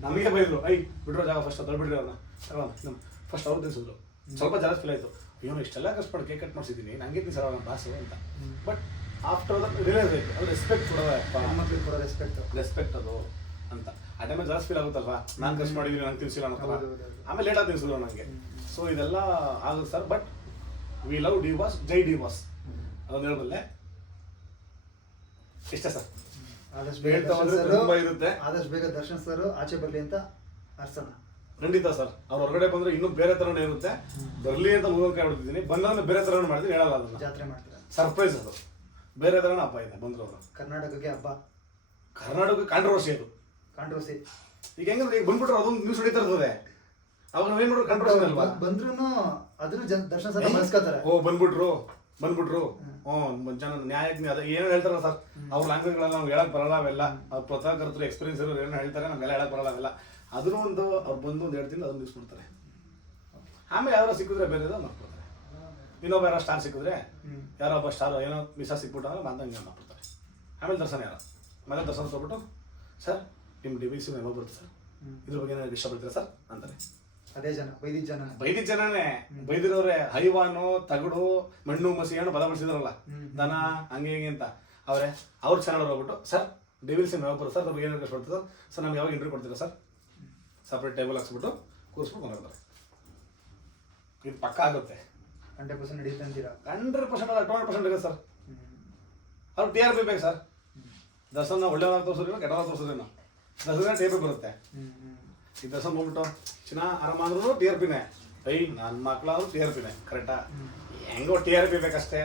ನಮಗೆ ಬೈದ್ರು ಬಿಡ್ರೋ ಜಾಗ ಫಸ್ಟ್ ತಳ್ಬಿಡ್ರಿ ಅವ್ರನ್ನ ತಗೊಳ್ಳೋಣ. ಫಸ್ಟ್ ಅವ್ರು ತಿಳಿಸಿದ್ರು, ಸ್ವಲ್ಪ ಜಾಸ್ತಿ ಫೀಲ್ ಆಯಿತು, ಅಯ್ಯೋ ಇಷ್ಟೆಲ್ಲ ಕಷ್ಟಪಟ್ಟು ಕೇಕ್ ಕಟ್ ಮಾಡಿಸಿದ್ದೀನಿ, ನನಗೆ ಸರ್ ನನ್ನ ಬಾಸು ಅಂತ. ಬಟ್ ಆಫ್ಟರ್ ದಟ್ ರಿಯಲೈಸ್ ಆಯಿತು, ಅದು ರೆಸ್ಪೆಕ್ಟ್ ಕೊಡೋದಪ್ಪ, ರೆಸ್ಪೆಕ್ಟ್ ಅದು ಅಂತ. ಆ ಟೈಮಲ್ಲಿ ಜಾಸ್ತಿ ಫೀಲ್ ಆಗುತ್ತಲ್ವಾ, ನಾನು ಕಷ್ಟ ಮಾಡಿದ್ದೀನಿ ನಂಗೆ ತಿನ್ಸಿಲ್ಲ ಅನ್ನೋಲ್ಲ. ಆಮೇಲೆ ಲೇಟಾಗಿ ತಿನ್ಸಿದ್ರು ನನಗೆ. ಸೊ ಇದೆಲ್ಲ ಆಗುತ್ತೆ sir. But we love D boss, Jai D boss ಅದೊಂದು ಹೇಳಬಲ್ಲೆ. ಇಷ್ಟೇ ಸರ್. ತುಂಬಾ ಇರುತ್ತೆ. ಆದಷ್ಟು ಬೇಗ ದರ್ಶನ್ ಸರ್ ಆಚೆ ಬರಲಿ ಅಂತ ಅರ್ಸೋಣ. ಖಂಡಿತ ಸರ್. ಅವ್ರು ಹೊರಗಡೆ ಬಂದ್ರೆ ಇನ್ನೂ ಬೇರೆ ತರನೇ ಇರುತ್ತೆ. ಬರ್ಲಿ ಅಂತ ಮೂಗನ್ ಕೈ ಹೊಡ್ತಿದ್ದೀನಿ, ಬಂದ್ರೆ ಬೇರೆ ತರನೇ ಮಾಡ್ತೀನಿ, ಹೇಳಲ್ಲ ಅದನ್ನ. ಜಾತ್ರೆ ಮಾಡ್ತಾರೆ, ಸರ್ಪ್ರೈಸ್ ಅದು, ಬೇರೆ ತರನ ಹಬ್ಬ ಇದೆ. ಬಂದ್ರು ಅವರು ಕರ್ನಾಟಕಕ್ಕೆ ಹಬ್ಬ, ಕರ್ನಾಟಕ ಕಾಂಟ್ರವರ್ಸಿ ಅದು. ಕಾಂಟ್ರವರ್ಸಿ ಈಗ ಹೆಂಗಂದ್ರೆ ಈಗ ಬಂದ್ಬಿಟ್ರೆ ಅದೊಂದು ನ್ಯೂಸ್ ಹೊಡಿತಾ ಇರ್ತದೆ. ಅವಾಗ ನಾವೇನ್ ನೋಡ್ರಿ ಕಾಂಟ್ರವರ್ಸಿ ಅಲ್ವಾ, ಬಂದ್ರು ಅದನ್ನು ದರ್ಶನ್ ಸರ್ ಬಳಸ್ಕೊತಾರೆ. ಬಂದ್ಬಿಟ್ರು ಜನ ನ್ಯಾಯಜ್ಞೆ ಅದ ಏನು ಹೇಳ್ತಾರಲ್ಲ ಸರ್, ಅವ್ರ ಲ್ಯಾಂಗ್ವೇಜ್ಗಳೆಲ್ಲ ನಾವು ಹೇಳಕ್ ಬರಲ್ಲ. ಅವೆಲ್ಲ ಅವ್ರ ಪತ್ರಕರ್ತರು ಎಕ್ಸ್ಪೀರಿಯನ್ಸ್ ಇರೋರು ಏನೋ ಹೇಳ್ತಾರೆ, ನಮ್ಗೆಲ್ಲ ಹೇಳಕ್ ಬರಲ್ಲ ಅವೆಲ್ಲ. ಅದನ್ನು ಒಂದು ಅವ್ರು ಬಂದು ಒಂದು 2 ದಿನ ಅದನ್ನು ಯೂಸ್ ಮಾಡ್ತಾರೆ. ಆಮೇಲೆ ಯಾರೋ ಸಿಕ್ಕಿದ್ರೆ ಬೇರೆ ಮಾಡ್ಕೊಡ್ತಾರೆ. ಇನ್ನೊಬ್ಬ ಯಾರೋ ಸ್ಟಾರ್ ಸಿಕ್ಕಿದ್ರೆ, ಯಾರೋ ಒಬ್ಬ ಸ್ಟಾರ್ ಏನೋ ಮಿಸ ಸಿಕ್ಬಿಟ್ಟು ಅಂದ್ರೆ ಮಾತಂಗೆ ಮಾಡ್ಬಿಡ್ತಾರೆ. ಆಮೇಲೆ ದರ್ಶನ ಆಮೇಲೆ ದರ್ಶನ ತೊಗೊಬಿಟ್ಟು, ಸರ್ ನಿಮ್ಮ DVC ಮೆಮೊ ಬರುತ್ತೆ ಸರ್, ಇದ್ರ ಬಗ್ಗೆ ಏನಾದ್ರು ಇಷ್ಟಪಡ್ತೀರಾ ಸರ್ ಅಂತಾರೆ. ಅದೇ ಜನ ಬೈದಿದ್ದ ಜನನೇ ಬೈದಿರೋರೆ. ಹೈವಾನು, ತಗಡು, ಮಣ್ಣು, ಮಸಿ ಏನು ಬಲ ಬಳಸಿದ್ರಲ್ಲ, ದನ ಹಂಗೆ ಹಿಂಗೆ ಅಂತ ಅವ್ರ ಚಾನಲ್ ಹೋಗ್ಬಿಟ್ಟು, ಸರ್ DVC ಮೆಮೊ ಬರುತ್ತೆ ಸರ್, ನಮ್ಗೆ ಏನಾದ್ರು ಇಷ್ಟಪಡ್ತೀರಾ ಸರ್, ನಮ್ಗೆ ಯಾವಾಗ ಇಂಟರ್ವ್ಯೂ ಕೊಡ್ತೀರಾ ಸರ್, ಸಪ್ರೇಟ್ ಟೇಬಲ್ ಹಾಕ್ಸ್ಬಿಟ್ಟು ಕೂರಿಸ್ಬಿಟ್ಟು ಮಾತಾಡ್ತಾರೆ. ಇದು ಪಕ್ಕ ಆಗುತ್ತೆ. 100% ನಡೆಯುತ್ತೆ ಅಂತೀರಾ? 100% ಅಲ್ಲ, 200% ಇದೆ ಸರ್. ಅವ್ರು TRP ಬೇಕು ಸರ್. ದರ್ಶನ ಒಳ್ಳೆಯವಾಗ ತೋರಿಸಿದ್ರೆ ಕೆಟ್ಟವಾಗ ತೋರಿಸಿದ್ರೇನು ದರ್ಶನ TRP ಬರುತ್ತೆ. ಈ ದರ್ಶನ ಹೋಗ್ಬಿಟ್ಟು ಚಿನ್ನ ಆರಾಮ ಅಂದ್ರೂ TRPನೇ, ನನ್ನ ಮಕ್ಕಳಾದ್ರೂ TRPನೇ. ಕರೆಕ್ಟಾ? ಹೆಂಗೋ TRP ಬೇಕಷ್ಟೇ.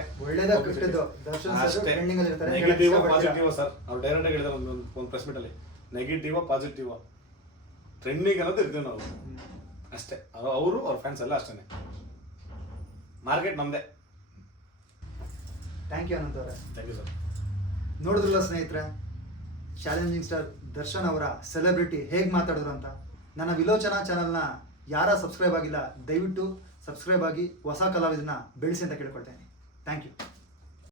ಅಷ್ಟೇ. Negative positive sir. ಅವ್ರು ಡೈರೆಕ್ಟ್ ಆಗಿ ಹೇಳಿದಾರೆ ಒಂದು ಪ್ರೆಸ್ ಮೀಟ್ ಅಲ್ಲಿ, ನೆಗೆಟಿವ್ ಪಾಸಿಟಿವ್ ಟ್ರೆಂಡಿಂಗ್ ಅನ್ನೋದು ಇರ್ತೀವಿ ನಾವು ಅಷ್ಟೇ. ಅವರು ಅವ್ರ ಫ್ಯಾನ್ಸ್ ಎಲ್ಲ ಅಷ್ಟೇ. ಮಾರ್ಕೆಟ್ ನಮ್ಮದೇ. ಥ್ಯಾಂಕ್ ಯು ಅನಂತ್ ಅವರೇ. Thank you sir. ನೋಡಿದ್ರಲ್ಲ ಸ್ನೇಹಿತರೆ, ಚಾಲೆಂಜಿಂಗ್ ಸ್ಟಾರ್ ದರ್ಶನ್ ಅವರ ಸೆಲೆಬ್ರಿಟಿ ಹೇಗೆ ಮಾತಾಡಿದ್ರು ಅಂತ. ನನ್ನ ವಿಲೋಚನಾ ಚಾನಲ್ನ ಯಾರ ಸಬ್ಸ್ಕ್ರೈಬ್ ಆಗಿಲ್ಲ, ದಯವಿಟ್ಟು ಸಬ್ಸ್ಕ್ರೈಬ್ ಆಗಿ ಹೊಸ ಕಲಾವಿದನ ಬೆಳೆಸಿ ಅಂತ ಕೇಳ್ಕೊಳ್ತೇನೆ. Thank you.